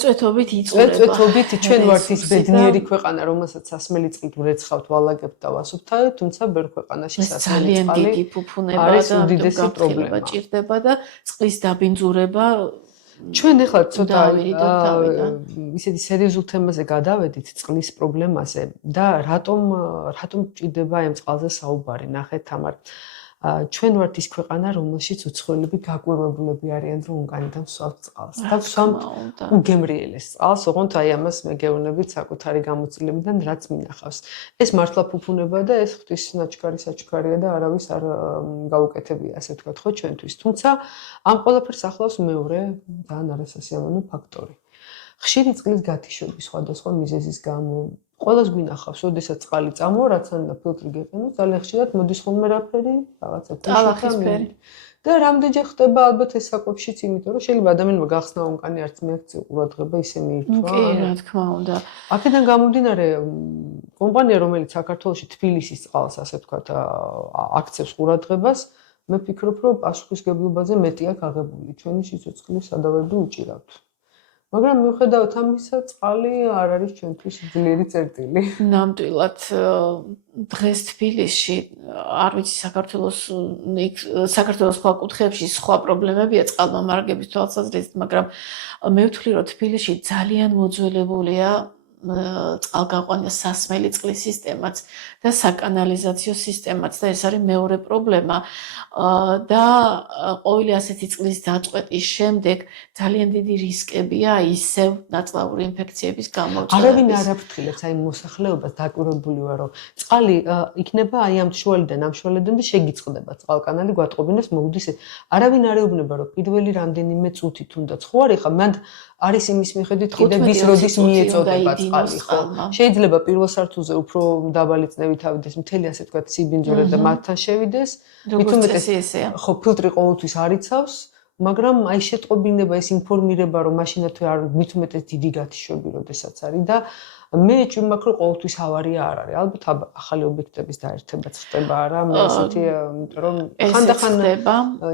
წვეთობით იწურება. წვეთობით ჩვენ ვართ ის ბედნიერი ქვეყანა, რომელსაც სასმელი წყლით ვრეცხავთ, ვალაგებთ და ვასუფთავებთ, თუმცა ბევრ ქვეყანაში სასმელი წყალი ძალიან დიდი ფუფუნება და უდიდესი პრობლემა ჭირდება და წყლის დაბინძურება ჩვენ ახლა ცოტა ისეთი სერიოზულ თემაზე გადავედით წყლის პრობლემაზე და რატომ ჭირდება ამ წყალზე საუბარი ნახეთ თამარ ჩვენ ვართ ის ქვეყანა რომელშიც უცხოელები გაკვირვებულები არიან რომ უკანიდან ვსვამთ წყალს და ვსვამთ უგემრიელეს წყალს ოღონდ აი ამას მე გეუბნებით საკუთარი გამოცდილებიდან რაც მინახავს ეს მართლა ფუფუნება და ეს ღვთის საჩქარია და არავის არ გაუკეთებია ასე ვთქვათ ხო ჩვენთვის თუმცა ამ ყველაფერს ახლავს მეორე ძალიან არასასიამოვნო ფაქტორი ხშირი წყლის გათიშები სხვადასხვა მიზეზის გამო ყველას გვინახავს, ოდესაც წყალი წამოვა, რაც ან და ფილტრი გეყინოს, ძალიან ხშირად მოდის ხოლმე რაფერი, რაღაცა ტალახისფერი. და რამდენჯერ ხდება ალბათ ეს საკვებშიც, იმიტომ რომ შეიძლება ადამიანმა გახსნა უკანი არც მიაქცია ყურადღება ისე მიირთვა. კი, რა თქმა უნდა. აქედან გამომდინარე, კომპანია, რომელიც საქართველოში თბილისის წყალს, ასე ვთქვათ, აქცევს ყურადღებას, მე ვფიქრობ, რომ პასუხისგებლობაზე მეტია გაღებული. ჩვენი სიცოცხლის სადავები უჭირავთ. მაგრამ მიუხედავად ამისა, წყალი არ არის ჩვენთვის ძლიერი წერტილი. ნამდვილად დღეს თბილისში არ ვიცი საქართველოს სხვა კუთხეებში სხვა პრობლემებია წყალმომარაგების თვალსაზრისით, მაგრამ მე ვთვლი, რომ თბილისში ძალიან მოძველებულია წყალგაყვანა სასმელი წყლის სისტემაც და საკანალიზაციო სისტემაც და ეს არის მეორე პრობლემა და ყოველი ასეთი წყლის დაწყვეტის შემდეგ ძალიან დიდი რისკებია ისევ ნაწლავური ინფექციების გამოწვევების. არავინ არ აფრთხილებს აი მოსახლეობას დაკვირვებული ვარ რომ წყალი იქნება აი ამ შუალიდან ამ შუალიდან და შეგიწყდება წყალკანალი გვატყობინოს მოვდის არავინ არ ეუბნება რომ პირველი რამდენიმე წუთი თუნდაც ხო არის ხა მანდ არის იმის მიხედვით ხიდების როდის მიეწოდება წყალი ხო შეიძლება პირველ სართულზე უფრო დაბალი წნევით ავიდეს მთელი ასე ვთქვათ სიბინძურე და მათთან შევიდეს ხო ფილტრი ყოველთვის არ იცავს მაგრამ აი შეტყობინება ეს ინფორმირება რომ მაშინათვე არ მithumetes დიდი გათიშები როდესაც არის და მე ჭვიმაქ რომ ყოველთვის ავარია არ არის ალბათ ახალი ობიექტების დაერთებაც ხდება არა მე ესეთი იმიტომ რომ ხანდახან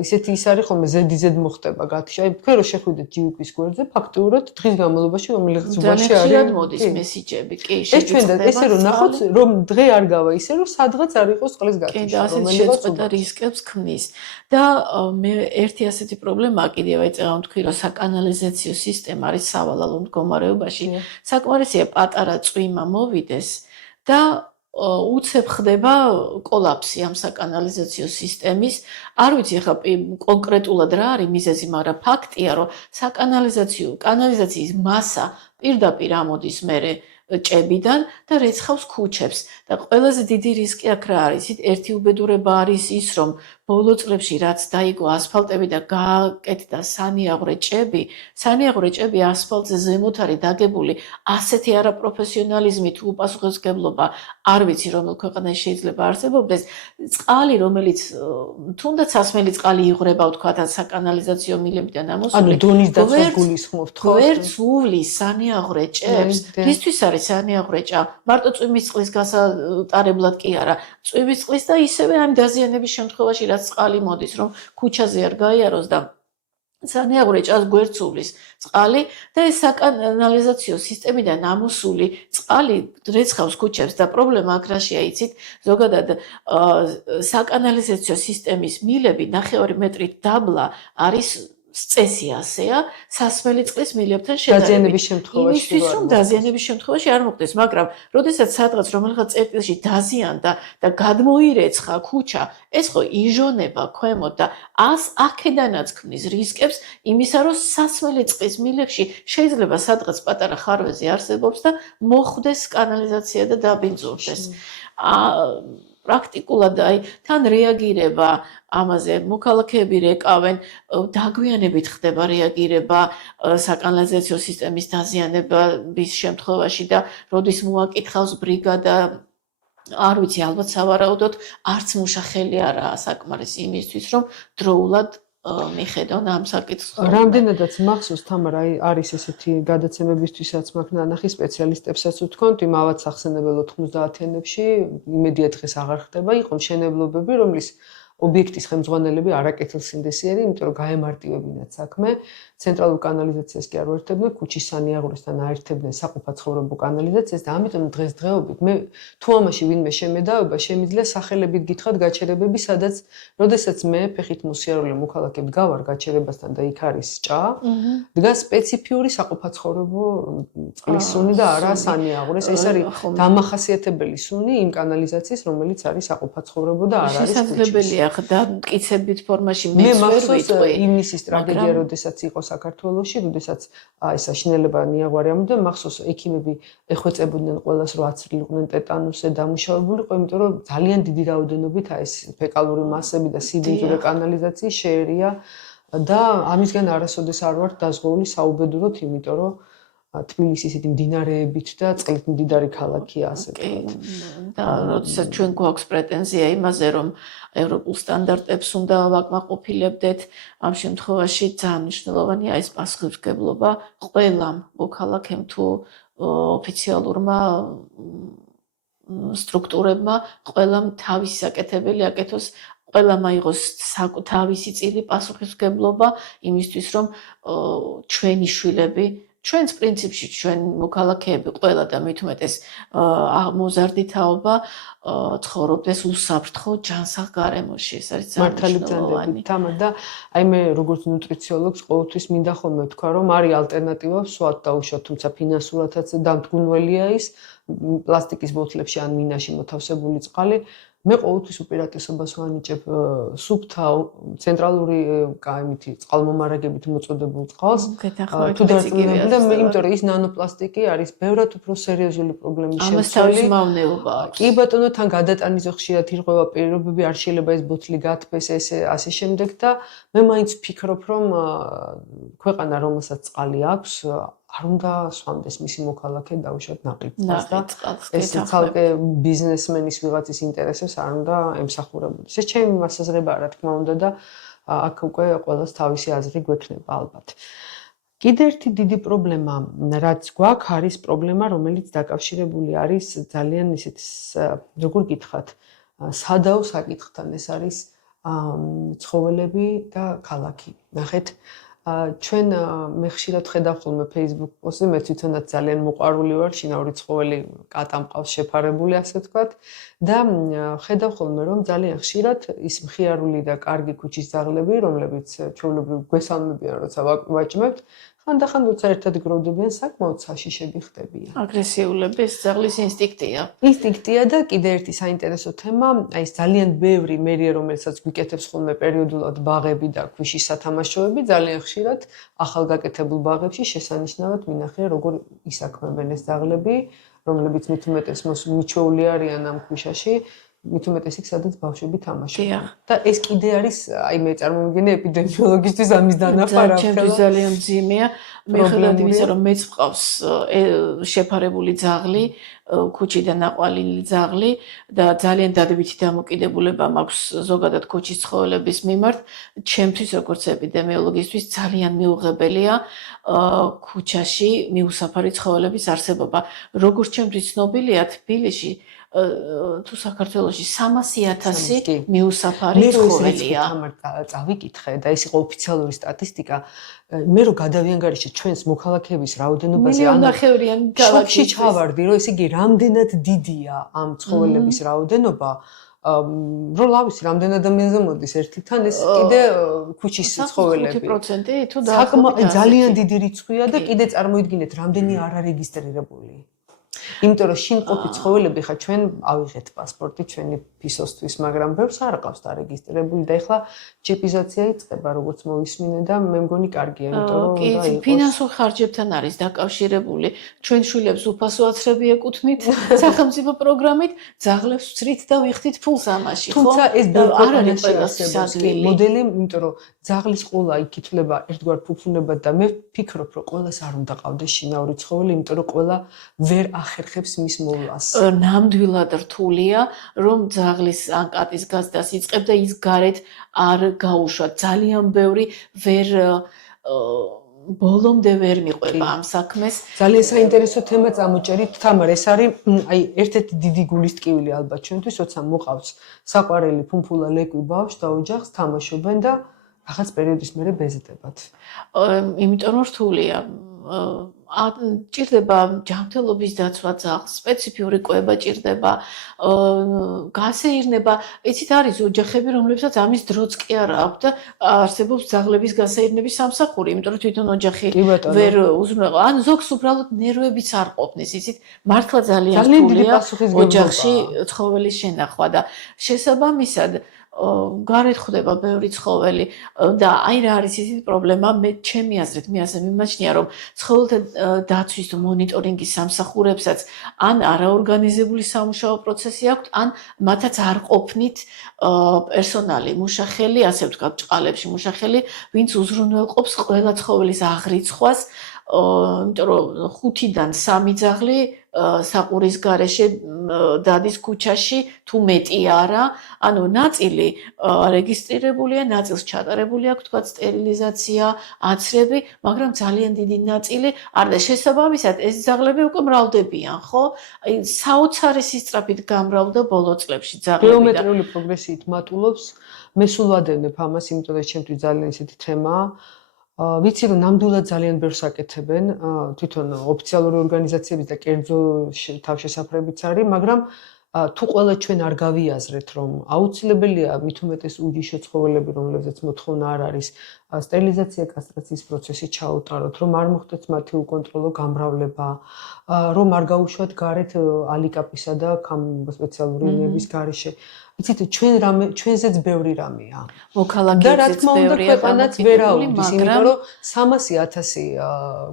ისეთი ის არის ხოლმე ზედიზედ მოხდება გათიშა აი თქვენ რომ შეხვიდეთ ჯივიკის გვერდზე ფაქტიურად დღის განმავლობაში რომელიც ზღვაში არის ძალიან მოდის მესიჯები კი ეს ჩვენ და ესე რომ ნახოთ რომ დღე არ გავა ისე რომ სადღაც არ იყოს წყლის გათიშა რომელიც შეწყვეტა რისკებს ქმნის და მე ერთი ასეთი პრობლემაა კიდევ აი წეღან ვთქვი რომ საკანალიზაციო სისტემა არის სავალალო მდგომარეობაში საკმარისია პატარა წვიმა მოვიდეს და უცებ ხდება კოლაფსი ამ საკანალიზაციო სისტემის. არ ვიცი ახლა კონკრეტულად რა არის მიზეზი, მაგრამ ფაქტია, რომ კანალიზაციის მასა პირდაპირ ამოდის მერე ჭებიდან და რეცხავს ქუჩებს და ყველაზე დიდი რისკი აქ რა არის? ერთი უბედურება არის ის, რომ ბოლო წლებში რაც დაიგო ასფალტები და გააკეთდა სანიაღვრე ჭები ასფალტზე ზემოთ არის დაგებული ასეთი არაპროფესიონალიზმით უპასუხისმგებლობა არ ვიცი რომელ ქვეყანაში შეიძლება არსებობდეს წყალი რომელიც თუნდაც სასმელი წყალი იღვრება ვთქვათ საკანალიზაციო მილებიდან ამოსული ანუ დონის დაცვას გულისხმობთ ხო ვერც უვლის სანიაღვრე ჭებს რისთვის არის სანიაღვრე ჭა მარტო წვიმის წყლის გასატარებლად კი არა წვიმის წყლის და ისევე ამ დაზიანების შემთხვევაში რაც წყალი მოდის რომ ქუჩაზე არ გაიაროს და სანიაღვრე ჭას გვერდსულის წყალი და ეს საკანალიზაციო სისტემიდან ამოსული წყალი რეცხავს ქუჩებს და პრობლემა აქ რაშია იცით ზოგადად საკანალიზაციო სისტემის მილები 9 მეტრით დაბლა არის წესი ასეა სასმელი წყლის მილებთან შედარებით იმისთვის რომ დაზიანების შემთხვევაში არ მოხდეს მაგრამ როდესაც სადღაც რომელიღაც წერტილში დაზიანდა და გადმოირეცხა ქუჩა ეს ხო იჟონება ქვემოთ და აქედანაც ქმნის რისკებს იმისა რომ სასმელი წყლის მილებში შეიძლება სადღაც პატარა ხარვეზი არსებობს და მოხვდეს კანალიზაცია და დაბინძურდეს პრაქტიკულად აი თან რეაგირება ამაზე მოქალაქეები რეკავენ, დაგვიანებით ხდება რეაგირება საკანალიზაციო სისტემის დაზიანების შემთხვევაში და როდის მოაკითხავს ბრიგადა არ ვიცი, ალბათ სავარაუდოდ არც მუშა ხელი არაა საკმარისი იმისთვის, რომ დროულად მიხედონ ამ საკითხს. რამდენადაც მახსოვს თამარა არის ესეთი გადაცემებისთვისაც მაქვს ნანახი სპეციალისტებსაც ვთქვათ, იმავად სახსენებელ 90-იანებში, იმედია დღეს აღარ ხდება, იყო მშენებლობები, რომლის ობიექტის ხელმძღვანელები არაკეთილსინდესიერი, იმიტომ რომ გაემარტივებინათ საქმე, ცენტრალურ კანალიზაციას კი არ უერთებდნენ, ქუჩის სანიაღვრესთან აერთებდნენ საყოფაცხოვრებო კანალიზაციას და ამიტომ დღესდღეობით მე თუ ამაში ვინმე შემედავება, შემიძლია სახელებით გითხრათ გაჩერებები, სადაც როდესაც მე ფეხით მოსიარულე მოქალაქედ გავარ გაჩერებასთან და იქ არის ჭა, დგას სპეციფიური საყოფაცხოვრებო წყლის სუნი და არა სანიაღვრეს. ეს არის დამახასიათებელი სუნი იმ კანალიზაციის, რომელიც არის საყოფაცხოვრებო და არ არის შესაძლებელია დამტკიცებით ფორმაში მე მეც ვერ მახსოვს ვიტყვი. იმისის ტრაგედია, როდესაც იყო საქართველოში, როდესაც ესა შინელება ნიაღვარი ამოდა, მახსოვს ექიმები ეხვეწებოდნენ ყველას, რომ აცრილიყვნენ ტეტანუსზე დამუშავებული, იმიტომ რომ ძალიან დიდი რაოდენობით ეს ფეკალური მასები და სიბინძურე კანალიზაციის შეერია და ამისგან არასოდეს არ ვარ დაზღვეული საუბედუროთ, იმიტომ რომ თბილისი ისეთი მდინარეებით და წყლით მდიდარი ქალაქია ასე ვთქვათ. და როდესაც ჩვენ გვაქვს პრეტენზია იმაზე, რომ ევროპულ სტანდარტებს უნდა ვაკმაყოფილებდეთ, ამ შემთხვევაში ძალიან მნიშვნელოვანია ეს პასუხისმგებლობა ყველამ მოქალაქემ თუ ოფიციალურმა სტრუქტურებმა, ყველამ თავისი საკეთებელი აკეთოს, ყველამ აიღოს თავისი წილი პასუხისმგებლობა იმისთვის, რომ ჩვენი შვილები ჩვენს პრინციპში ჩვენ მოქალაქეები ყველა და მით უმეტეს მოზარდი თაობა ცხოვრობდეს უსაფრთხო ჯანსაღ გარემოში. ეს არის ძალიან მნიშვნელოვანი. თამარ და აი მე როგორც ნუტრიციოლოგს ყოველთვის მინდა ხოლმე ვთქვა, რომ არის ალტერნატივა სვათ დაუშვათ, თუმცა ფინანსურადაც დამდგუნველია ის პლასტიკის ბოთლებში ან მინაში მოთავსებული წყალი. მე ყოველთვის უპირატესობას ვანიჭებ სუფთა ცენტრალური კაიმითი წყალმომარაგებით მოწოდებულ წყალს. თუ დარწმუნებული და მე იმიტომ რომ ის ნანოპლასტიკი არის ბევრად უფრო სერიოზული პრობლემის ამას თავის მავნეობა აქვს. კი ბატონო, თან გადატანისო ხშირად ირღვევა პირობები, არ შეიძლება ეს ბოთლი გათბეს, ასე შემდეგ და მე მაინც ვფიქრობ, რომ ქვეყანა რომელსაც წყალი აქვს არ უნდა სვამდეს მისი მოქალაქე დაუშვათ ნაყიდ წყალს და ეს ცალკე ბიზნესმენის ვიღაცის ინტერესებს არ უნდა ემსახურებოდეს. ეს ჩემი მასაზრებაა, რა თქმა უნდა და აქ უკვე ყველას თავისი აზრი გვექნება ალბათ. კიდევ ერთი დიდი პრობლემა, რაც გვაქვს, არის პრობლემა, რომელიც დაკავშირებული არის ძალიან ისეთ როგორ გითხრათ, სადაო საკითხთან, ეს არის ცხოველები და ქალაქი. ნახეთ ჩვენ მე ხშირად ხედავ ხოლმე Facebook პოსტზე, მე თვითონაც ძალიან მოყვარული ვარ, შინაური ცხოველი კატა მყავს შეფარებული, ასე ვთქვათ და ხედავ ხოლმე, რომ ძალიან ხშირად ის მხიარული და კარგი ქუჩის ძაღლები, რომლებიც ჩვეულებრივ გვესალმებიან, როცა ვაჭმებთ, ხანდახან როცა ერთად გროვდებიან, საკმაოდ საშიშები ხდებიან. აგრესიულები ეს ძაღლის ინსტინქტია. ინსტინქტია და კიდევ ერთი საინტერესო თემა, აი ეს ძალიან ბევრი მერია, რომელსაც გვიკეთებს ხოლმე პერიოდულად ბაღები და ქვიშის სათამაშოები, ძალიან ხშირად ახალგაკეთებულ ბაღებში შესანიშნავად მინახია, როგორ ისაქმებენ ეს ძაღლები, რომლებიც მით უმეტეს მიჩვეული არიან ამ ქვიშაში. მით უმეტეს იქ, სადაც ბავშვები თამაშობენ. და ეს კიდე არის, აი მე წარმოვიდგინე ეპიდემიოლოგისთვის ამის დანახვა. ჩემთვის ძალიან მძიმეა. მიუხედავად იმისა, რომ მეც მყავს შეფარებული ძაღლი, ქუჩიდან აყვანილი ძაღლი და ძალიან დადებითი დამოკიდებულება მაქვს ზოგადად ქუჩის ცხოველების მიმართ, ჩემთვის როგორც ეპიდემიოლოგისთვის ძალიან მიუღებელია ქუჩაში მიუსაფარი ცხოველების არსებობა. როგორც ჩემთვის ცნობილია, თბილისში თუ საქართველოში 300,000 მიუსაფარი ცხოველია. მე წავიკითხე და ეს იყო ოფიციალური სტატისტიკა. მე რო გადავიანგარიშე ჩვენს მოქალაქეების რაოდენობაზე, მილიონნახევრიანი ქალაქში ჩავარდი, რომ ესე იგი რამდენად დიდია ამ ცხოველების რაოდენობა, რო ლავისი რამდენ ადამიანზე მოდის ერთი თან, ეს კიდე ქუჩის ცხოველები. 5% თუ საკმაოდ ძალიან დიდი რიცხვია და კიდე წარმოიდგინეთ, რამდენი არარეგისტრირებული. იმიტომ რომ შინყოფი ცხოველები ხა ჩვენ ავიღეთ პასპორტი ჩვენი ფისოსთვის, მაგრამ ბევრს არ ყავს დარეგისტრირებული და ეხლა ჩიპიზაცია იწყება, როგორც მოვისმინე და მე მგონი კარგია, იმიტომ რომ კი, ფინანსურ ხარჯებთან არის დაკავშირებული. ჩვენ შვილებს უფასო აცრები ეკუთვნით სახელმწიფო პროგრამით, ძაღლებს ვცრით და ვიხდით ფულს ამაში, ხო? თუმცა ეს არ არის ყველასთვის ადვილი. მოდელი, იმიტომ რომ ძაღლის ყოლა იქ ითვლება ერთგვარ ფუფუნებად და მე ვფიქრობ, რომ ყველას არ უნდა ყავდეს შინაური ცხოველი, იმიტომ რომ ყველა ვერ ახერხებს მის მოვლას. ნამდვილად რთულია, რომ ძაღლის ან კატის გაზდას იწყებ და ის გარეთ არ გაუშვა. ძალიან ბევრი ვერ ბოლომდე ვერ მიყვება ამ საქმეს. ძალიან საინტერესო თემა წამოჭერით. თამარ, ეს არის აი ერთ-ერთი დიდი გულის ტკივილი ალბათ ჩვენთვის, როცა მოყავს საყვარელი ფუმფულა ლეკვი ბავშვს და ოჯახს თამაშობენ და რაღაც პერიოდის მერე ბეზდებათ. იმიტომ რომ რთულია. ჭირდება ჯანმრთელობის დაცვა ძაღლს, სპეციფიური კვება ჭირდება, გასეირნება. იცით, არის ოჯახები, რომლებსაც ამის დროც კი არ აქვთ და არსებობს ძაღლების გასეირნების სამსახური, იმიტომ რომ თვითონ ოჯახი ვერ უზრუნველყოფ. ან ზოგს უბრალოდ ნერვებიც არ ყოფნის, იცით, მართლა ძალიან რთულია ოჯახში ცხოველის შენახვა და შესაბამისად გარეთ ხდება ბევრი ცხოველი და აი რა არის ისეთი პრობლემა, მე ჩემი აზრით, მე ასე მიმაჩნია, რომ ცხოველთა დაცვის თუ მონიტორინგის სამსახურებსაც ან არაორგანიზებული სამუშაო პროცესი აქვთ, ან მათაც არ ყოფნით პერსონალი, მუშახელი, ასე ვთქვათ, ჭყალებში მუშახელი, ვინც უზრუნველყოფს ყველა ცხოველის აღრიცხვას, იმიტომ რომ 5-დან 3 ძაღლი საყურის გარეშე დადის ქუჩაში თუ მეტი არა, ანუ ნაწილი რეგისტრირებულია, ნაწილს ჩატარებული აქვს, თქვა სტერილიზაცია, აცრები, მაგრამ ძალიან დიდი ნაწილი არ და შესაბამისად ეს ძაღლები უკვე მრავლდებიან, ხო? აი საოცარი სისწრაფით გამრავლდა ბოლო წლებში ძაღლები და გეომეტრიული პროგრესიით მატულობს. მე სულ ვადევნებ ამას, იმიტომ რომ ჩემთვის ძალიან ისეთი თემაა. ვიცი რომ ნამდვილად ძალიან ბევრს აკეთებენ თვითონ ოფიციალური ორგანიზაციების და კერძო თავშესაფრებიც არის, მაგრამ თუ ყველა ჩვენ არ გავიაზრეთ, რომ აუცილებელია მით უმეტეს უჯიშო ცხოველები, რომლებზეც მოთხოვნა არ არის, სტერილიზაცია, კასტრაციის პროცესი ჩაუტაროთ, რომ არ მოხდეს მათი უკონტროლო გამრავლება, რომ არ გაუშვათ გარეთ ალიკაპისა და სპეციალური ინების გარეშე. იცით, ჩვენზეც ბევრი რამეა. მოქალაქეებზეც ბევრია ქვეყანაც ვერ აუდის, იმიტომ რომ 300,000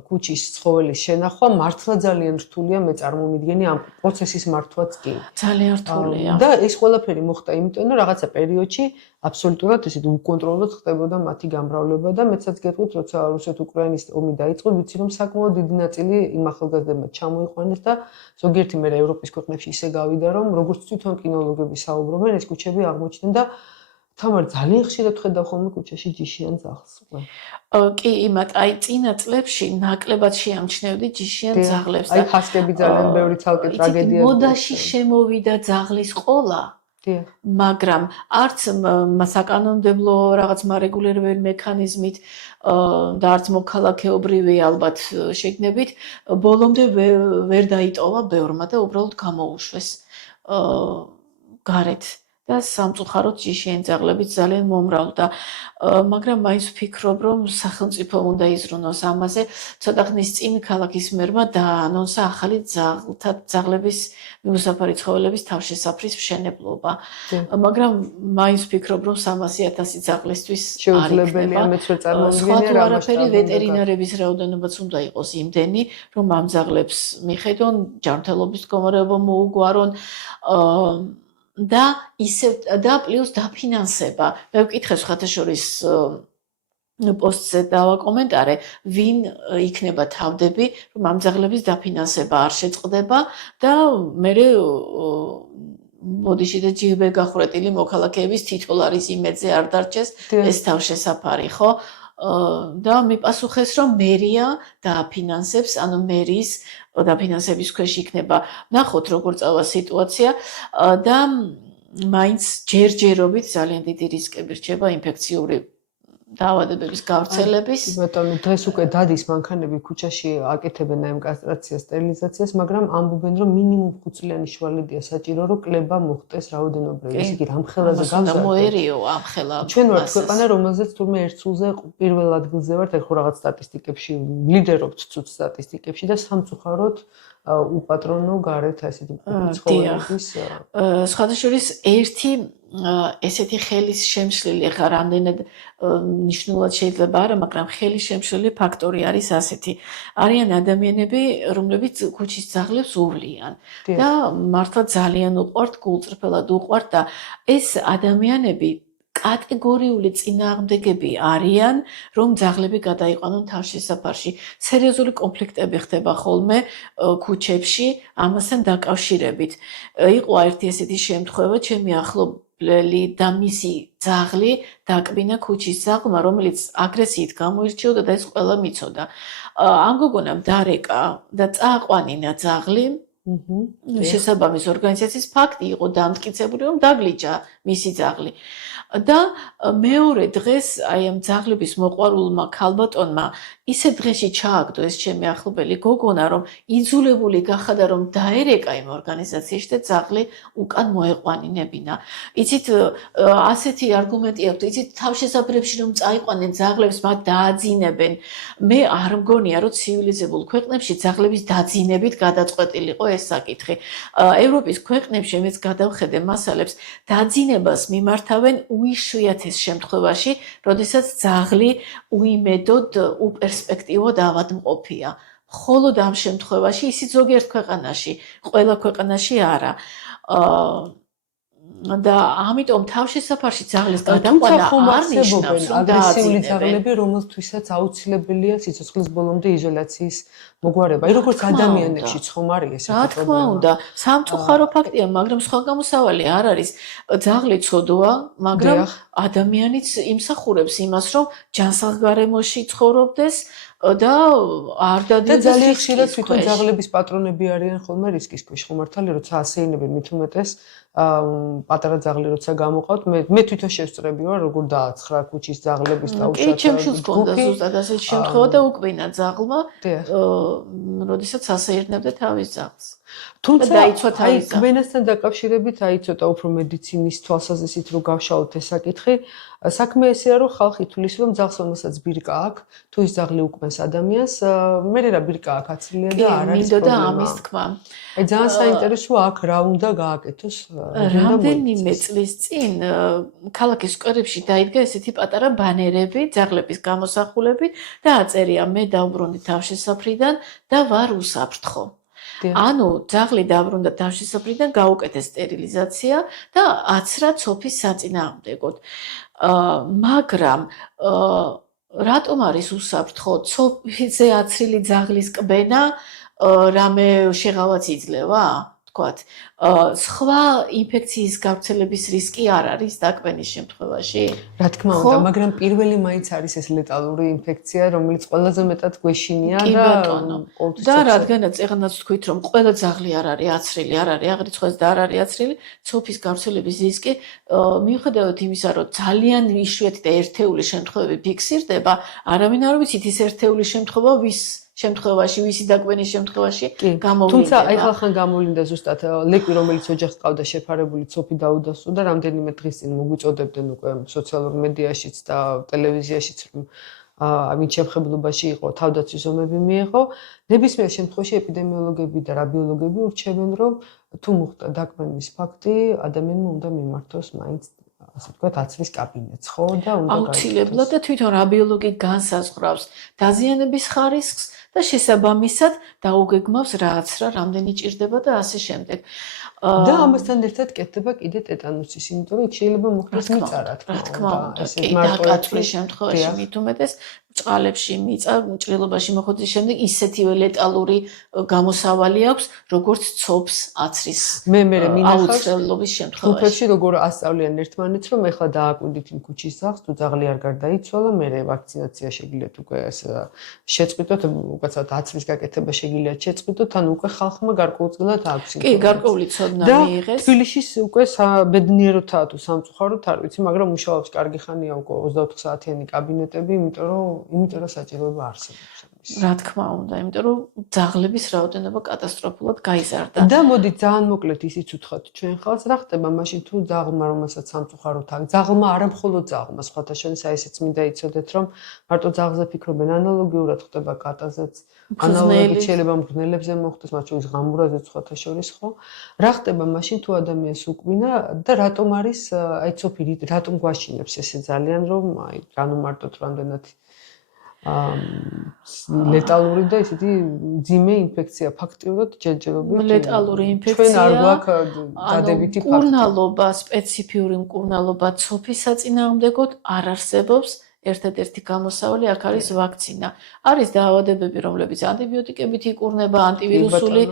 ქუჩის ცხოველის შენახვა მართლა ძალიან რთულია, მე წარმომიდგენი ამ პროცესის მართვაც კი. ძალიან რთულია. და ეს ყველაფერი მოხდა იმიტომ, რომ რაღაცა პერიოდში აბსოლუტურად ესეთ უკონტროლოდ ხდებოდა მათი გამრავლება და მეცაც გეტყვით, როცა რუსეთ-უკრაინის ომი დაიწყო, ვიცი რომ საკმაოდ დიდი ნაწილი იმ ახალგაზრდებმა ჩამოიყვანეს და ზოგიერთი მე ევროპის ქვეყნებში ისე გავიდა, რომ როგორც თვითონ კინოლოგები საუბრობენ, ეს ქუჩები აღმოჩნდნენ და თამარ ძალიან ხშირად ხედავ ხოლმე ქუჩაში ჯიშიან ძაღლს. კი, იმათ, აი წინა წლებში ნაკლებად შეამჩნევდი ჯიშიან ძაღლებს და აი ხასკები ძალიან ბევრი ცალკე ტრაგედია. მოდაში შემოვიდა ძაღლის ყოლა. მაგრამ არც საკანონმდებლო რაღაც მარეგულირებელი მექანიზმით და არც მოქალაქეობრივი ალბათ შეგნებით ბოლომდე ვერ დაიტოვა ბევრმა და უბრალოდ გამოუშვეს გარეთ და სამწუხაროდ ჯიშიან ძაღლებიც ძალიან მომრავლდა. მაგრამ მაინც ვფიქრობ, რომ სახელმწიფომ უნდა იზრუნოს ამაზე. ცოტა ხნის წინ ქალაქის მერმა დაანონსა ახალი ძაღლების მუსაფარი ცხოველების თავშესაფრის მშენებლობა. მაგრამ მაინც ვფიქრობ, რომ 300,000 ძაღლისთვის არ იქნება. სხვა თუ არაფერი ვეტერინარების რაოდენობაც უნდა იყოს იმდენი, რომ ამ ძაღლებს მიხედონ, ჯანმრთელობის მდგომარეობა მოუგვარონ და ისევ და პლუს დაფინანსება. მე ვკითხე სხვათაშორის პოსტზე დავაკომენტარე, ვინ იქნება თავდები, რომ ამ ძაღლების დაფინანსება არ შეწყდება და მე ბოდიში და ჯიბე გახურეტილი მოქალაქეების $10 იმედზე არ დარჩეს ეს თავშესაფარი, ხო? და მიპასუხეს, რომ მერია დააფინანსებს, ანუ მერიის დაფინანსების ქვეშ იქნება. ნახოთ, როგორ წავა სიტუაცია და მაინც ჯერჯერობით ძალიან დიდი რისკები რჩება ინფექციური დაავადებების გავრცელების. ბატონო, დღეს უკვე დადის მანქანები ქუჩაში აკეთებენ ამ კასტრაციას, სტერილიზაციას, მაგრამ ამბობენ, რომ მინიმუმ 5 წლიანი შუალედია საჭირო, რომ კლება მოხდეს რაოდენობრივ. ეს იგი რამხელაზე გავზარდეთ. მოერიო ამხელა. ჩვენ ვართ ქვეყანა, რომელზეც თურმე ერთ სულზე პირველ ადგილზე ვართ, ეხლა რაღაც სტატისტიკებში ლიდერობთ ცუდ სტატისტიკებში და სამწუხაროდ უპატრონო გარეთ ასეთი ცხოველების სხვადასხვა ერთი ესეთი ხელის შემშლელი ხარ რამდენად ნიშნულად შეიძლება არა, მაგრამ ხელის შემშლელი ფაქტორი არის ასეთი. არიან ადამიანები, რომლებიც ქუჩის ძაღლებს უვლიან და მართლა ძალიან უყვართ, გულწრფელად უყვართ და ეს ადამიანები კატეგორიული წინააღმდეგები არიან, რომ ძაღლები გადაიყვანონ თავშესაფარში. სერიოზული კონფლიქტები ხდება ხოლმე ქუჩებში ამასთან დაკავშირებით. იყო ერთი ესეთი შემთხვევა, ჩემი ახლობლელი და მისი ძაღლი დაკბინა ქუჩის ძაღლმა, რომელიც აგრესიით გამოირჩეოდა და ეს ყველა მიცოდა. ამ გოგონამ დარეკა და წააყვანინა ძაღლი. შესაბამის ორგანიზაციის ფაქტი იყო დამტკიცებული, რომ დაგლიჯა მისი ძაღლი. და მეორე დღეს აი ამ ძაღლების მოყვარულმა ქალბატონმა ისე დღეში ჩააგდო ეს ჩემი ახლობელი გოგონა, რომ იძულებული გახადა, რომ დაერეკა იმ ორგანიზაციაში და ძაღლი უკან მოეყვანინებინა. იცით, ასეთი არგუმენტი აქვს, იცით, თავშესაფრებში რომ წაიყვანენ ძაღლებს, მათ დააძინებენ. მე არ მგონია, რომ ცივილიზებულ ქვეყნებში ძაღლების დაძინებით გადაწყვეტილიყო ეს საკითხი. ევროპის ქვეყნებში მეც გადავხედე მასალებს, დაძინებას მიმართავენ უიშვიათეს შემთხვევაში, როდესაც ძაღლი უიმედოდ უპერსპექტივოდ ავადმყოფია. მხოლოდ ამ შემთხვევაში, ისიც ზოგიერთ ქვეყანაში, ყველა ქვეყანაში არა. და ამიტომ თავშესაფარში ძაღლის გადაყვანა არ ნიშნავს, რომ აგრესიული ძაღლები, რომელთვისაც აუცილებელია სიცოცხლის ბოლომდე იზოლაციის მოგვარება. აი როგორც ადამიანებშიც ხომ არის ეს რა თქმა უნდა, სამწუხარო ფაქტია, მაგრამ სხვა გამოსავალი არ არის. ძაღლი ცოდოა, მაგრამ ადამიანიც იმსახურებს იმას, რომ ჯანსაღგარემოში ცხოვრობდეს და არ დადიოდეს და ძალიან ხშირად თვითონ ძაღლების პატრონები არიან ხოლმე რისკის ქვეშ. ხო მართალია, როცა ასეინებენ მით უმეტეს პატარა ძაღლი როცა გამოყავთ, მე თვითონ შევსწრები ვარ, როგორ დააცხრა ქუჩის ძაღლების და უშავ. კი, ჩემშიც გქონდა ზუსტად ასეთი შემთხვევა და უკბინა ძაღლმა, როდესაც ასეირნებდა თავის ძაღლს. თუმცა აი გვენასთან დაკავშირებით აი ცოტა უფრო მედიცინის თვალსაზრისით რო გავშალოთ ეს საკითხი, საქმე ესეა რომ ხალხი თulis რომ ძაღლს რომელსაც ბირკა აქვს, თუ ის ძაღლი უკმენს ადამიანს, მე რა ბირკა აქვს აცილია და არ არის მინდოდა ამის თქმა. აი ძალიან საინტერესოა აქ რა უნდა გააკეთოს. რამდენიმე წლის წინ ქალაქის სკვერებში დაიდგა ესეთი პატარა ბანერები ძაღლების გამოსახულებით და აწერია მე დავბრუნდი თავშესაფრიდან და ვარ უსაფრთხო. ანუ ძაღლი დაბრუნდა თავშესაფრიდან, გაუკეთეს სტერილიზაცია და აცრა ცოფის საწინააღმდეგოდ. მაგრამ რატომ არის უსაფრთხო? ცოფიზე აცრილი ძაღლის კბენა რამე შეღავაც იძლევა? თქვათ, სხვა ინფექციის გავრცელების რისკი არ არის დაკბენის შემთხვევაში? რა თქმა უნდა, მაგრამ პირველი მაინც არის ეს ლეტალური ინფექცია, რომელიც ყველაზე მეტად გვეშინია და რადგანაც ეხანაც თქვით, რომ ყველა ძაღლი არ არის აცრილი, არ არის აღრიცხვას და არ არის აცრილი, ცოფის გავრცელების რისკი, მიუხედავად იმისა, რომ ძალიან იშვიათი და ერთეული შემთხვევები ფიქსირდება, არავინ არ ვიცით ის ერთეული შემთხვევა შემთხვევაში, ვისი დაკბენის შემთხვევაში გამოვლინდა. თუმცა აი ხალხან გამოვლინდა ზუსტად ლეკვი, რომელიც ოჯახს ყავდა შეფარებული ცოფი დაუდასტო და რამდენიმე დღის წინ მოგვიწოდებდნენ უკვე სოციალურ მედიაშიც და ტელევიზიაშიც, რომ ვინ შემხებლობაში იყო, თავდაცვის ომები მიიღო. ნებისმიერ შემთხვევაში ეპიდემიოლოგები და რადიოლოგები ურჩევენ, რომ თუ მოხდა დაკბენის ფაქტი, ადამიანმა უნდა მიმართოს მაინც ასე ვთქვათ, აცრის კაბინეტს, ხო და უნდა აუცილებლად და თვითონ რადიოლოგი განსაზღვრავს დაზიანების ხარისხს და შესაბამისად დაუგეგმავს რაც რა რამდენი ჭირდება და ასე შემდეგ. და ამასთან ერთად კეთდება კიდე ტეტანუსის, იმიტომ რომ შეიძლება მოხდეს მიწა, რა თქმა უნდა. კი, დაკატვის შემთხვევაში მით უმეტეს წყალებში მიწა, ჭრილობაში მოხდის შემდეგ ისეთივე ლეტალური გამოსავალი აქვს, როგორც ცოფს აცრის. მე მინახავს აუცილებლობის შემთხვევაში. ჯგუფებში როგორ ასწავლიან ერთმანეთს, რომ ეხლა დააკვირდით იმ ქუჩის ძაღლს, თუ ძაღლი არ გარდაიცვალა, მე ვაქცინაცია შეგიძლიათ უკვე შეწყვიტოთ, უკაცრავად აცრის გაკეთება შეგიძლიათ შეწყვიტოთ, ანუ უკვე ხალხმა გარკვეულწილად აქვს. კი, გარკვეული ცოდნა მიიღეს. თბილისის უკვე ბედნიეროთაა თუ სამწუხაროდ არ ვიცი, მაგრამ მუშაობს კარგი ხანია უკვე 24 საათიანი კაბინეტები, იმიტომ რომ იმიტომ რომ საჭიროება არსებობს ამის. რა თქმა უნდა, იმიტომ რომ ძაღლების რაოდენობა კატასტროფულად გაიზარდა. და მოდი ძალიან მოკლედ ისიც ვთქვათ ჩვენ ხალხს რა ხდება მაშინ თუ ძაღლმა რომელსაც სამწუხაროდ აქვს ძაღლმა არა მხოლოდ ძაღლმა სხვათა შორის აი ესეც მინდა იცოდეთ რომ მარტო ძაღლზე ფიქრობენ ანალოგიურად ხდება კატაზეც ანალოგიურად შეიძლება მღრღნელებზე მოხდეს მათ შორის ღამურაზეც სხვათა შორის ხო რა ხდება მაშინ თუ ადამიანს უკბინა და რატომ არის აი ცოფი რატომ გვაშინებს ესე ძალიან რომ აი განუმარტოთ რამდენად ლეტალური და ისეთი ძიმე ინფექცია ფაქტიურად ჯერჯერობით ლეტალური ინფექცია ჩვენ არ გვაქვს დადებითი ფაქტი მკურნალობა სპეციფიური მკურნალობა ცოფის საწინააღმდეგოდ არ არსებობს ერთადერთი გამოსავალი აქ არის ვაქცინა არის დაავადებები რომლებიც ანტიბიოტიკებით იკურნება ანტივირუსული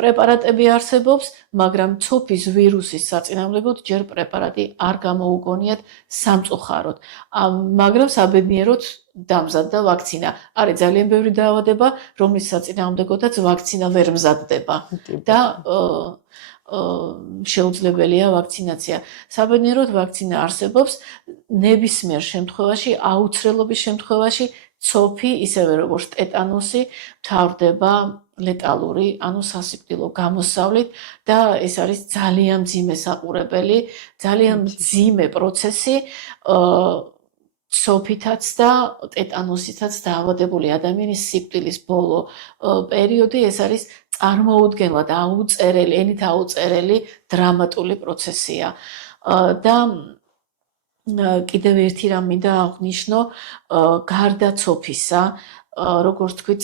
პრეპარატები არსებობს მაგრამ ცოფის ვირუსის საწინააღმდეგოდ ჯერ პრეპარატი არ გამოუგონიათ სამწუხაროდ მაგრამ საბედნიეროდ დამზადდა ვაქცინა. არის ძალიან ბევრი დაავადება, რომლის საწინააღმდეგოდაც ვაქცინა ვერ მზადდება და შეუძლებელია ვაქცინაცია. საბედნიეროდ ვაქცინა არსებობს ნებისმიერ შემთხვევაში, აუცილებლობის შემთხვევაში ცოფი, ისევე როგორც ტეტანუსი, მთავრდება ლეტალური, ანუ სასიკვდილო გამოსავლით და ეს არის ძალიან მძიმე საყურებელი, ძალიან მძიმე პროცესი ცოფითაც და ტეტანუსითაც დაავადებული ადამიანის სიკვდილის ბოლო პერიოდი ეს არის წარმოუდგენლად აუწერელი, ენით აუწერელი დრამატული პროცესია. და კიდევ ერთი რამ მინდა აღვნიშნო, გარდა ცოფისა, როგორც თქვი,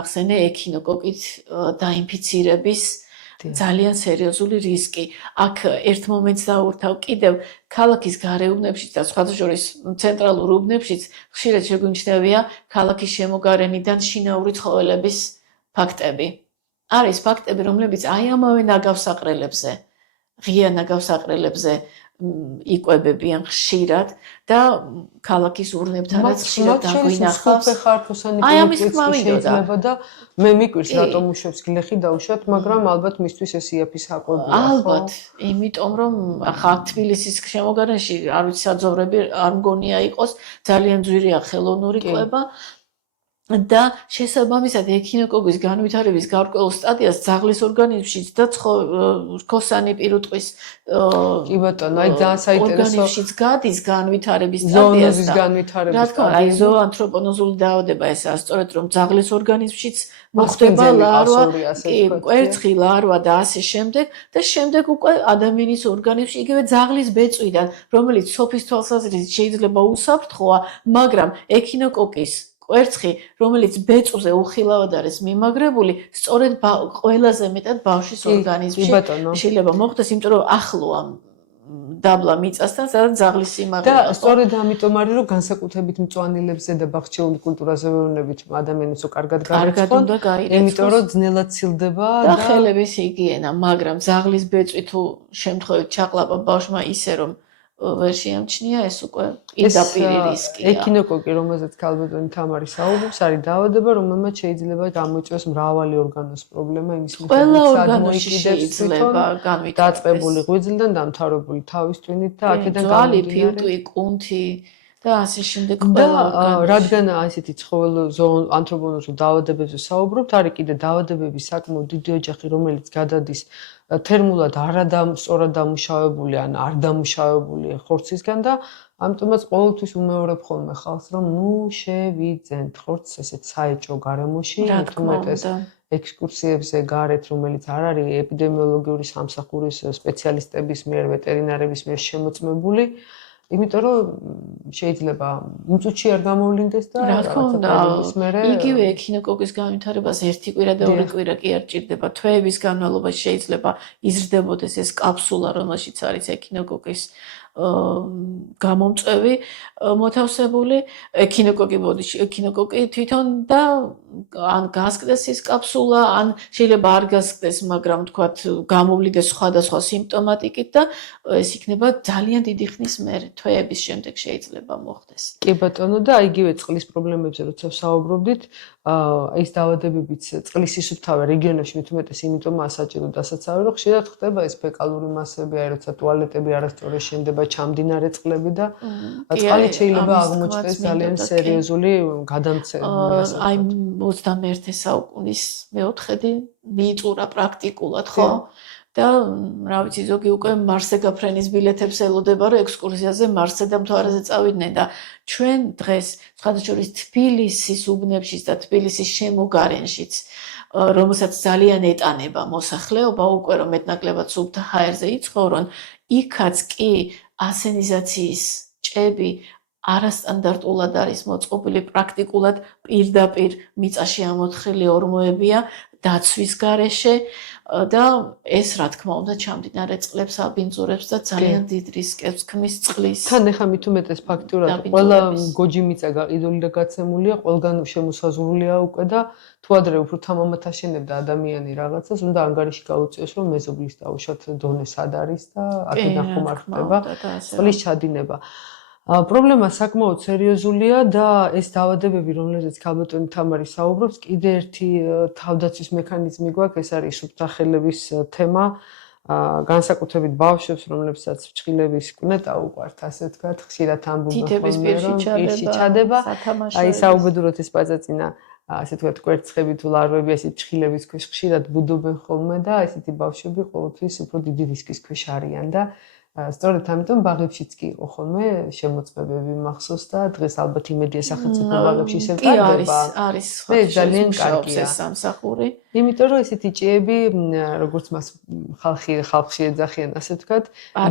ახსენე ექინოკოკით დაინფიცირების ძალიან სერიოზული რისკი. აქ ერთ მომენტს დავურთავ კიდევ ქალაქის გარეუბნებში და სხვათა შორის ცენტრალურ უბნებშიც ხშირად შეგვიმჩნევია ქალაქის შემოგარენიდან შინაური ცხოველების ფაქტები. არის ფაქტები, რომლებიც აი ამავე ნაგავსაყრელებზე, ღია ნაგავსაყრელებზე იკვებებიან ხშირად და ქალაქის ურნებთანაც ხშირად დაგვინახავს. აი ამის თქმა მინდოდა და მე მიკვირს რატომ უშვებს გლეხი დაუშვათ, მაგრამ ალბათ მისთვის ეს იაფის აკვებია. ალბათ, იმიტომ რომ ახლა თბილისის შემოგარენში არ ვიცი საძოვრები არ მგონია იყოს, ძალიან ძვირია ხელოვნური კვება. და შესაბამისად ექინოკოკის განვითარების გარკვეულ სტადიას ძაღლის ორგანიზმშიც და რქოსანი პირუტყვის კი ბატონო, აი ძალიან საინტერესო ორგანიზმშიც გადის განვითარების სტადიას და განვითარების რა თქმა უნდა, აი ზოანთროპონოზული დაავადება ესაა, სწორედ რომ ძაღლის ორგანიზმშიც მოხდება ლარვა, კვერცხი, ლარვა და ასე შემდეგ და შემდეგ უკვე ადამიანის ორგანიზმში იგივე ძაღლის ბეწვიდან, რომელიც სოფის თვალსაზრისით შეიძლება უსაფრთხოა, მაგრამ ექინოკოკის კვერცხი, რომელიც ბეწვზე უხილავად არის მიმაგრებული, სწორედ ყველაზე მეტად ბავშვის ორგანიზმში შეიძლება მოხდეს, იმიტომ რომ ახლოა დაბლა მიწასთან, სადაც ძაღლის სიმაღლე. და სწორედ ამიტომ არის, რომ განსაკუთრებით მწვანილებზე და ბაღჩეული კულტურაზე ვეუბნებით ადამიანებს, რომ კარგად გაირიცხონ, იმიტომ რომ ძნელად ცილდება და ხელების ჰიგიენა, მაგრამ ძაღლის ბეწვი თუ შემთხვევით ჩაყლაპა ბავშვმა ისე რომ ვერ შეამჩნია ეს უკვე პირდაპირ რისკია. ექინოკოკი, რომელზეც ქალბატონი თამარი საუბრობს, არის დაავადება, რომელმაც შეიძლება გამოიწვიოს მრავალი ორგანოს პრობლემა, იმის მიხედვით შეიძლება განვითარდეს. დაწყებული ღვიძლიდან დამთავრებული თავის ტვინით და აქედან ძვალი, ფილტვი, კუნთი და ასე შემდეგ ყველა ორგანო. რადგან ასეთი ცხოველო ანთროპონოზულ დაავადებებზე საუბრობთ, არის კიდე დაავადებების საკმაოდ დიდი ოჯახი, რომელიც გადადის თერმულად სწორად დამუშავებული ან არ დამუშავებული ხორცისგან და ამიტომაც ყოველთვის უმეორებ ხოლმე ხალხს, რომ ნუ შევიძენთ ხორცს ესეთ საეჭვო გარემოში, თუმეტეს ექსკურსიებზე გარეთ, რომელიც არ არის ეპიდემიოლოგიური სამსახურის სპეციალისტების მიერ, ვეტერინარების მიერ შემოწმებული. იმიტომ რომ შეიძლება მწუჩი არ გამოვლინდეს და რა თქმა უნდა იგივე ექინოკოკის განვითარებას ერთი კვირა და ორი კვირა კი არ ჭირდება თვეების განმავლობაში შეიძლება იზრდებოდეს ეს კაფსულა რომელშიც არის ექინოკოკის გამომწვევი მოთავსებული ექინოკოკი თვითონ და ან გასკდეს ის კაფსულა ან შეიძლება არ გასკდეს მაგრამ თქვათ გამოვლინდეს სხვადასხვა სიმპტომატიკით და ეს იქნება ძალიან დიდი ხნის მერე თვეების შემდეგ შეიძლება მოხდეს. კი ბატონო და იგივე წყლის პრობლემებზე როცა ვსაუბრობდით ეს დაავადებებიც წყლის სისუფთავე რეგიონებში მით უმეტეს იმიტომაა საჭირო დასაცავი რომ ხშირად ხდება ეს ფეკალური მასები აი როცა ტუალეტები არასწორად შენდება იქნება ჩამდინარე წყლები და წყალით შეიძლება აღმოჩნდეს ძალიან სერიოზული გადამცემი. აი 21 საუკუნის მეოთხედი მიიწურა პრაქტიკულად, ხო? და რა ვიცი, ზოგი უკვე მარსზე გაფრენის ბილეთებს ელოდება, რომ ექსკურსიაზე მარსზე და მთვარეზე წავიდნენ და ჩვენ დღეს სხვადასხვა თბილისის უბნებშიც და თბილისის შემოგარენშიც, რომელსაც ძალიან ეტანება მოსახლეობა, უკვე რომ მეტნაკლებად სუფთა ჰაერზე იცხოვრონ, იქაც კი ასენიზაციის ჭები არასტანდარტულად არის მოწყობილი, პრაქტიკულად პირდაპირ მიწაში ამოთხრილი ორმოებია დაცვის გარეშე და ეს რა თქმა უნდა ჩამდინარე წყლებს აბინძურებს და ძალიან დიდ რისკებს ქმნის წყლის. თან ეხა მით უმეტეს ფაქტურად ყველა გოჯი მიწა გაყიდული და გაცემულია, ყველგან შემოსაზღვრულია უკვე და თუ ადრე უფრო თამამად აშენებდა ადამიანი რაღაცას, უნდა ანგარიში გაუწიოს, რომ მეზობლის დაუშვათ დონე სად არის და აქედან ხომ არ ხდება წყლის ჩადინება. პრობლემა საკმაოდ სერიოზულია და ეს დაავადებები, რომლებზეც ქალბატონი თამარი საუბრობს, კიდე ერთი თავდაცვის მექანიზმი გვაქვს, ეს არის სუფთახელების თემა, განსაკუთრებით ბავშვებს, რომლებსაც ფრჩხილების კვნეტა უყვართ, ასე ვთქვათ, ხშირად ამბობენ ხოლმე, რომ პირში ჩადება, აი საუბედუროთ ეს პაწაწინა, ასე ვთქვათ, კვერცხები თუ ლარვები ეს ფრჩხილების ქვეშ ხშირად ბუდობენ ხოლმე და ესეთი ბავშვები ყოველთვის უფრო დიდი რისკის ქვეშ არიან და სწორედ ამიტომ ბაღებშიც კი იყო ხოლმე შემოწმებები მახსოვს და დღეს ალბათ იმედია სახელმწიფო ბაღებში ისევ ტარდება. არის ძალიან კარგია სამსახური. იმიტომ რომ ესეთი ჭიები, როგორც მას ხალხში ეძახიან, ასე ვთქვათ,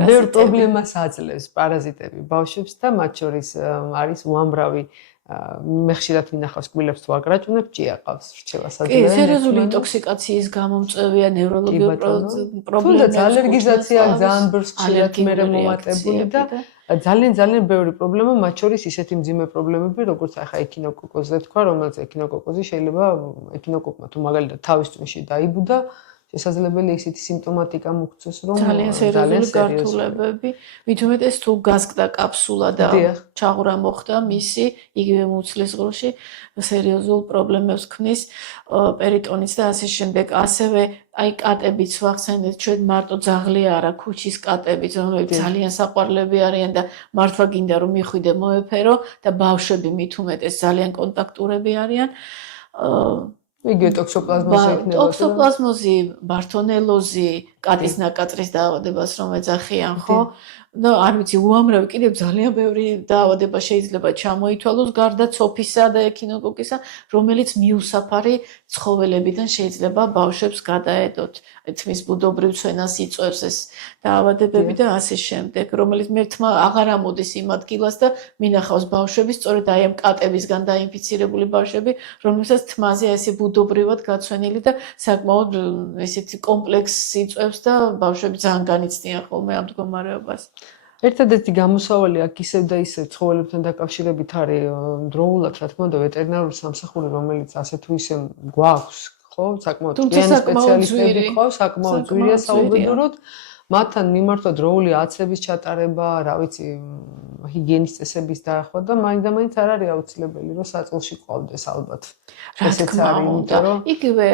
ბევრ პრობლემას აძლევს პარაზიტები ბავშვებს და მათ შორის არის უამრავი მე ხშირად მინახავს კბილებს თუ აგრაჭუნებ, ჭია ყავს რჩევას აძლევენ. კი, სერიოზული ინტოქსიკაციის გამომწვევია ნევროლოგიური პრობლემები. თუნდაც ალერგიზაცია ძალიან ბევრს ხშირად მერე მომატებული და ძალიან ბევრი პრობლემა, მათ შორის ისეთი მძიმე პრობლემები, როგორც ახლა ექინოკოკოზზე თქვა, რომელიც ექინოკოკოზი შეიძლება ექინოკოკმა თუ მაგალითად თავის წვენში დაიბუდა, შესაძლებელი ისეთი სიმპტომატიკა მოგცეს, რომ ძალიან სერიოზული გართულებები, მით უმეტეს თუ გასკდა კაფსულა და ჩაღვრა მოხდა მისი, იგივე მუცლის ღრუში სერიოზულ პრობლემებს ქმნის, პერიტონიც და ასე შემდეგ. ასევე აი კატებიც ვახსენეთ, ჩვენ მარტო ძაღლი არა, ქუჩის კატებიც, რომლებიც ძალიან საყვარლები არიან და მართლა გინდა რომ მიხვიდე მოეფერო და ბავშვები მით უმეტეს ძალიან კონტაქტურები არიან. იგივე ტოქსოპლაზმოზი იქნება. ტოქსოპლაზმოზი, ბართონელოზი, კატის ნაკაწრის დაავადებას რომ ეძახიან, ხო? და არ ვიცი, უამრავი კიდევ ძალიან ბევრი დაავადება შეიძლება ჩამოითვალოს გარდა ცოფისა და ექინოკოკისა, რომელიც მიუსაფარი ცხოველებიდან შეიძლება ბავშვებს გადაედოთ. თმის ბუდობრივ ცვენას იწვევს ეს დაავადებები და ასე შემდეგ, რომელიც მერთმა აღარ ამოდის იმ ადგილას და მინახავს ბავშვები, სწორედ აი ამ კატებისგან დაინფიცირებული ბავშვები, რომლებსაც თმაზე ესე ბუდობრივად გაცვენილი და საკმაოდ ესეთი კომპლექსი იწვევს და ბავშვები ძალიან განიცდიან ხოლმე ამ მდგომარეობას. ერთადერთი გამოსავალი აქ ისევ და ისევ ცხოველებთან დაკავშირებით არის დროულად, რა თქმა უნდა, ვეტერინარული სამსახური, რომელიც ასე თუ ისე გვაქვს, ხო, საკმაოდ ჭკვიანი სპეციალისტები ყავს, საკმაოდ ძვირია საუბედუროდ, მათთან მიმართვა დროული აცების ჩატარება, რა ვიცი, ჰიგიენის წესების დაახვა და მაინც არ არის აუცილებელი, რომ საწოლში ყავდეს ალბათ. ესეც არის, იმიტომ რომ იგივე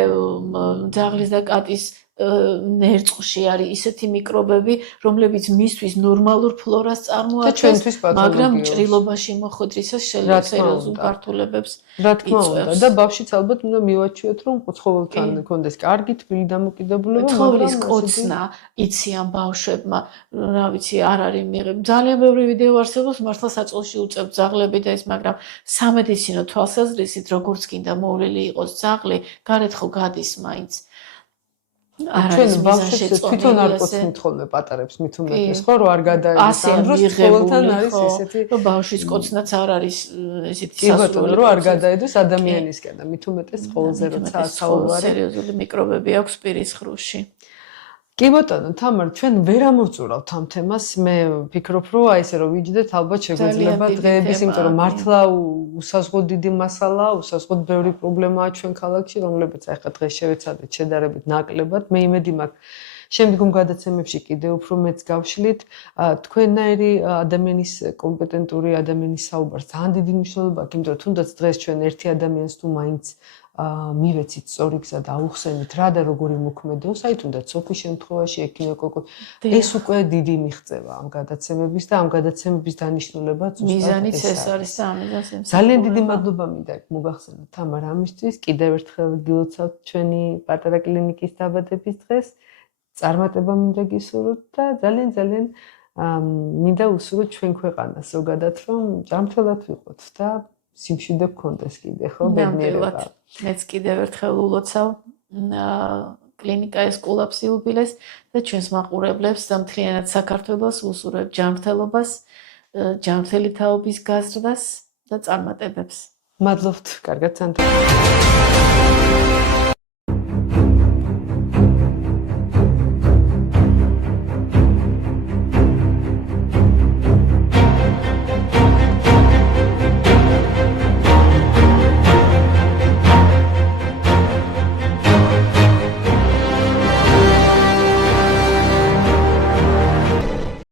ძაღლის და კატის ნერწყვში არის ისეთი მიკრობები, რომლებიც მისთვის ნორმალურ ფლორას წარმოადგენს, მაგრამ ჭრილობაში მოხვედრისას სერიოზულ გართულებებს რა თქმა უნდა და ბავშვიც ალბათ უნდა მივაჩვიოთ, რომ ცხოველთან კონდეს კარგი თბილი დამოკიდებულება, ცხოველის კოცნა იციან ბავშვებმა, რა ვიცი, არ არის მიღებ. ძალიან ბევრი ვიდეო არსებობს, მართლა საწოლში უწევთ ძაღლები და ეს, მაგრამ სამედიცინო თვალსაზრისით, როგორც კიდე მოვლილი იყოს ძაღლი, გარეთ ხო გადის მაინც. ჩვენ ბავშვებს თვითონ არ კოცნით ხოლმე პატარებს მით უმეტეს, ხო, რომ არ გადაედეს ამ დროს ცხოველთან არის ესეთი, რომ ბავშვის კოცნაც არ არის ესეთი სასურველი, რომ არ გადაედეს ადამიანისკენ და მით უმეტეს ცხოველზე როცა საუბარი. სერიოზული მიკრობები აქვს პირის ღრუში. კი ბატონო, თამარ, ჩვენ ვერ ამოვწურავთ ამ თემას. მე ვფიქრობ, რომ აი ესე რომ ვიჯდეთ, ალბათ შეგვეძლება დღეების, იმიტომ რომ მართლა უსაზღოდ დიდი მასალაა, უსაზღოდ ბევრი პრობლემაა ჩვენ ქალაქში, რომლებიც აი ხა დღეს შევეცადეთ შედარებით ნაკლებად. მე იმედი მაქვს, შემდგომ გადაცემებში კიდევ უფრო მეც გავშლით. თქვენნაირი ადამიანის კომპეტენტური ადამიანის საუბარს ძალიან დიდი მნიშვნელობა აქვს, იმიტომ რომ თუნდაც დღეს ჩვენ ერთი ადამიანს თუ მაინც მივეცით სწორი გზა და აუხსენით რა და როგორი მოქმედოს, აი თუნდაც სოფლის შემთხვევაში ექინოკოკო ეს უკვე დიდი მიღწევა ამ გადაცემების და ამ გადაცემების დანიშნულება მიზანიც ეს არის და ამიტომ ძალიან დიდი მადლობა მინდა მოგახსენოთ თამარ ამისთვის. კიდევ ერთხელ გილოცავთ ჩვენი პატარა კლინიკის დაბადების დღეს. წარმატება მინდა გისურვოთ და ძალიან მინდა უსურვოთ ჩვენ ქვეყანას ზოგადად რომ ჯანმრთელად ვიყოთ და სიმშვიდე გქონდეს კიდე ხო ბედნიერება. მეც კიდევ ერთხელ ულოცავ კლინიკა ესკულაპს იუბილეს და ჩვენს მაყურებლებს და მთლიანად საქართველოს უსურვებ ჯანმრთელობას, ჯანმრთელი თაობის გაზრდას და წარმატებებს. მადლობთ, კარგად სანდრა.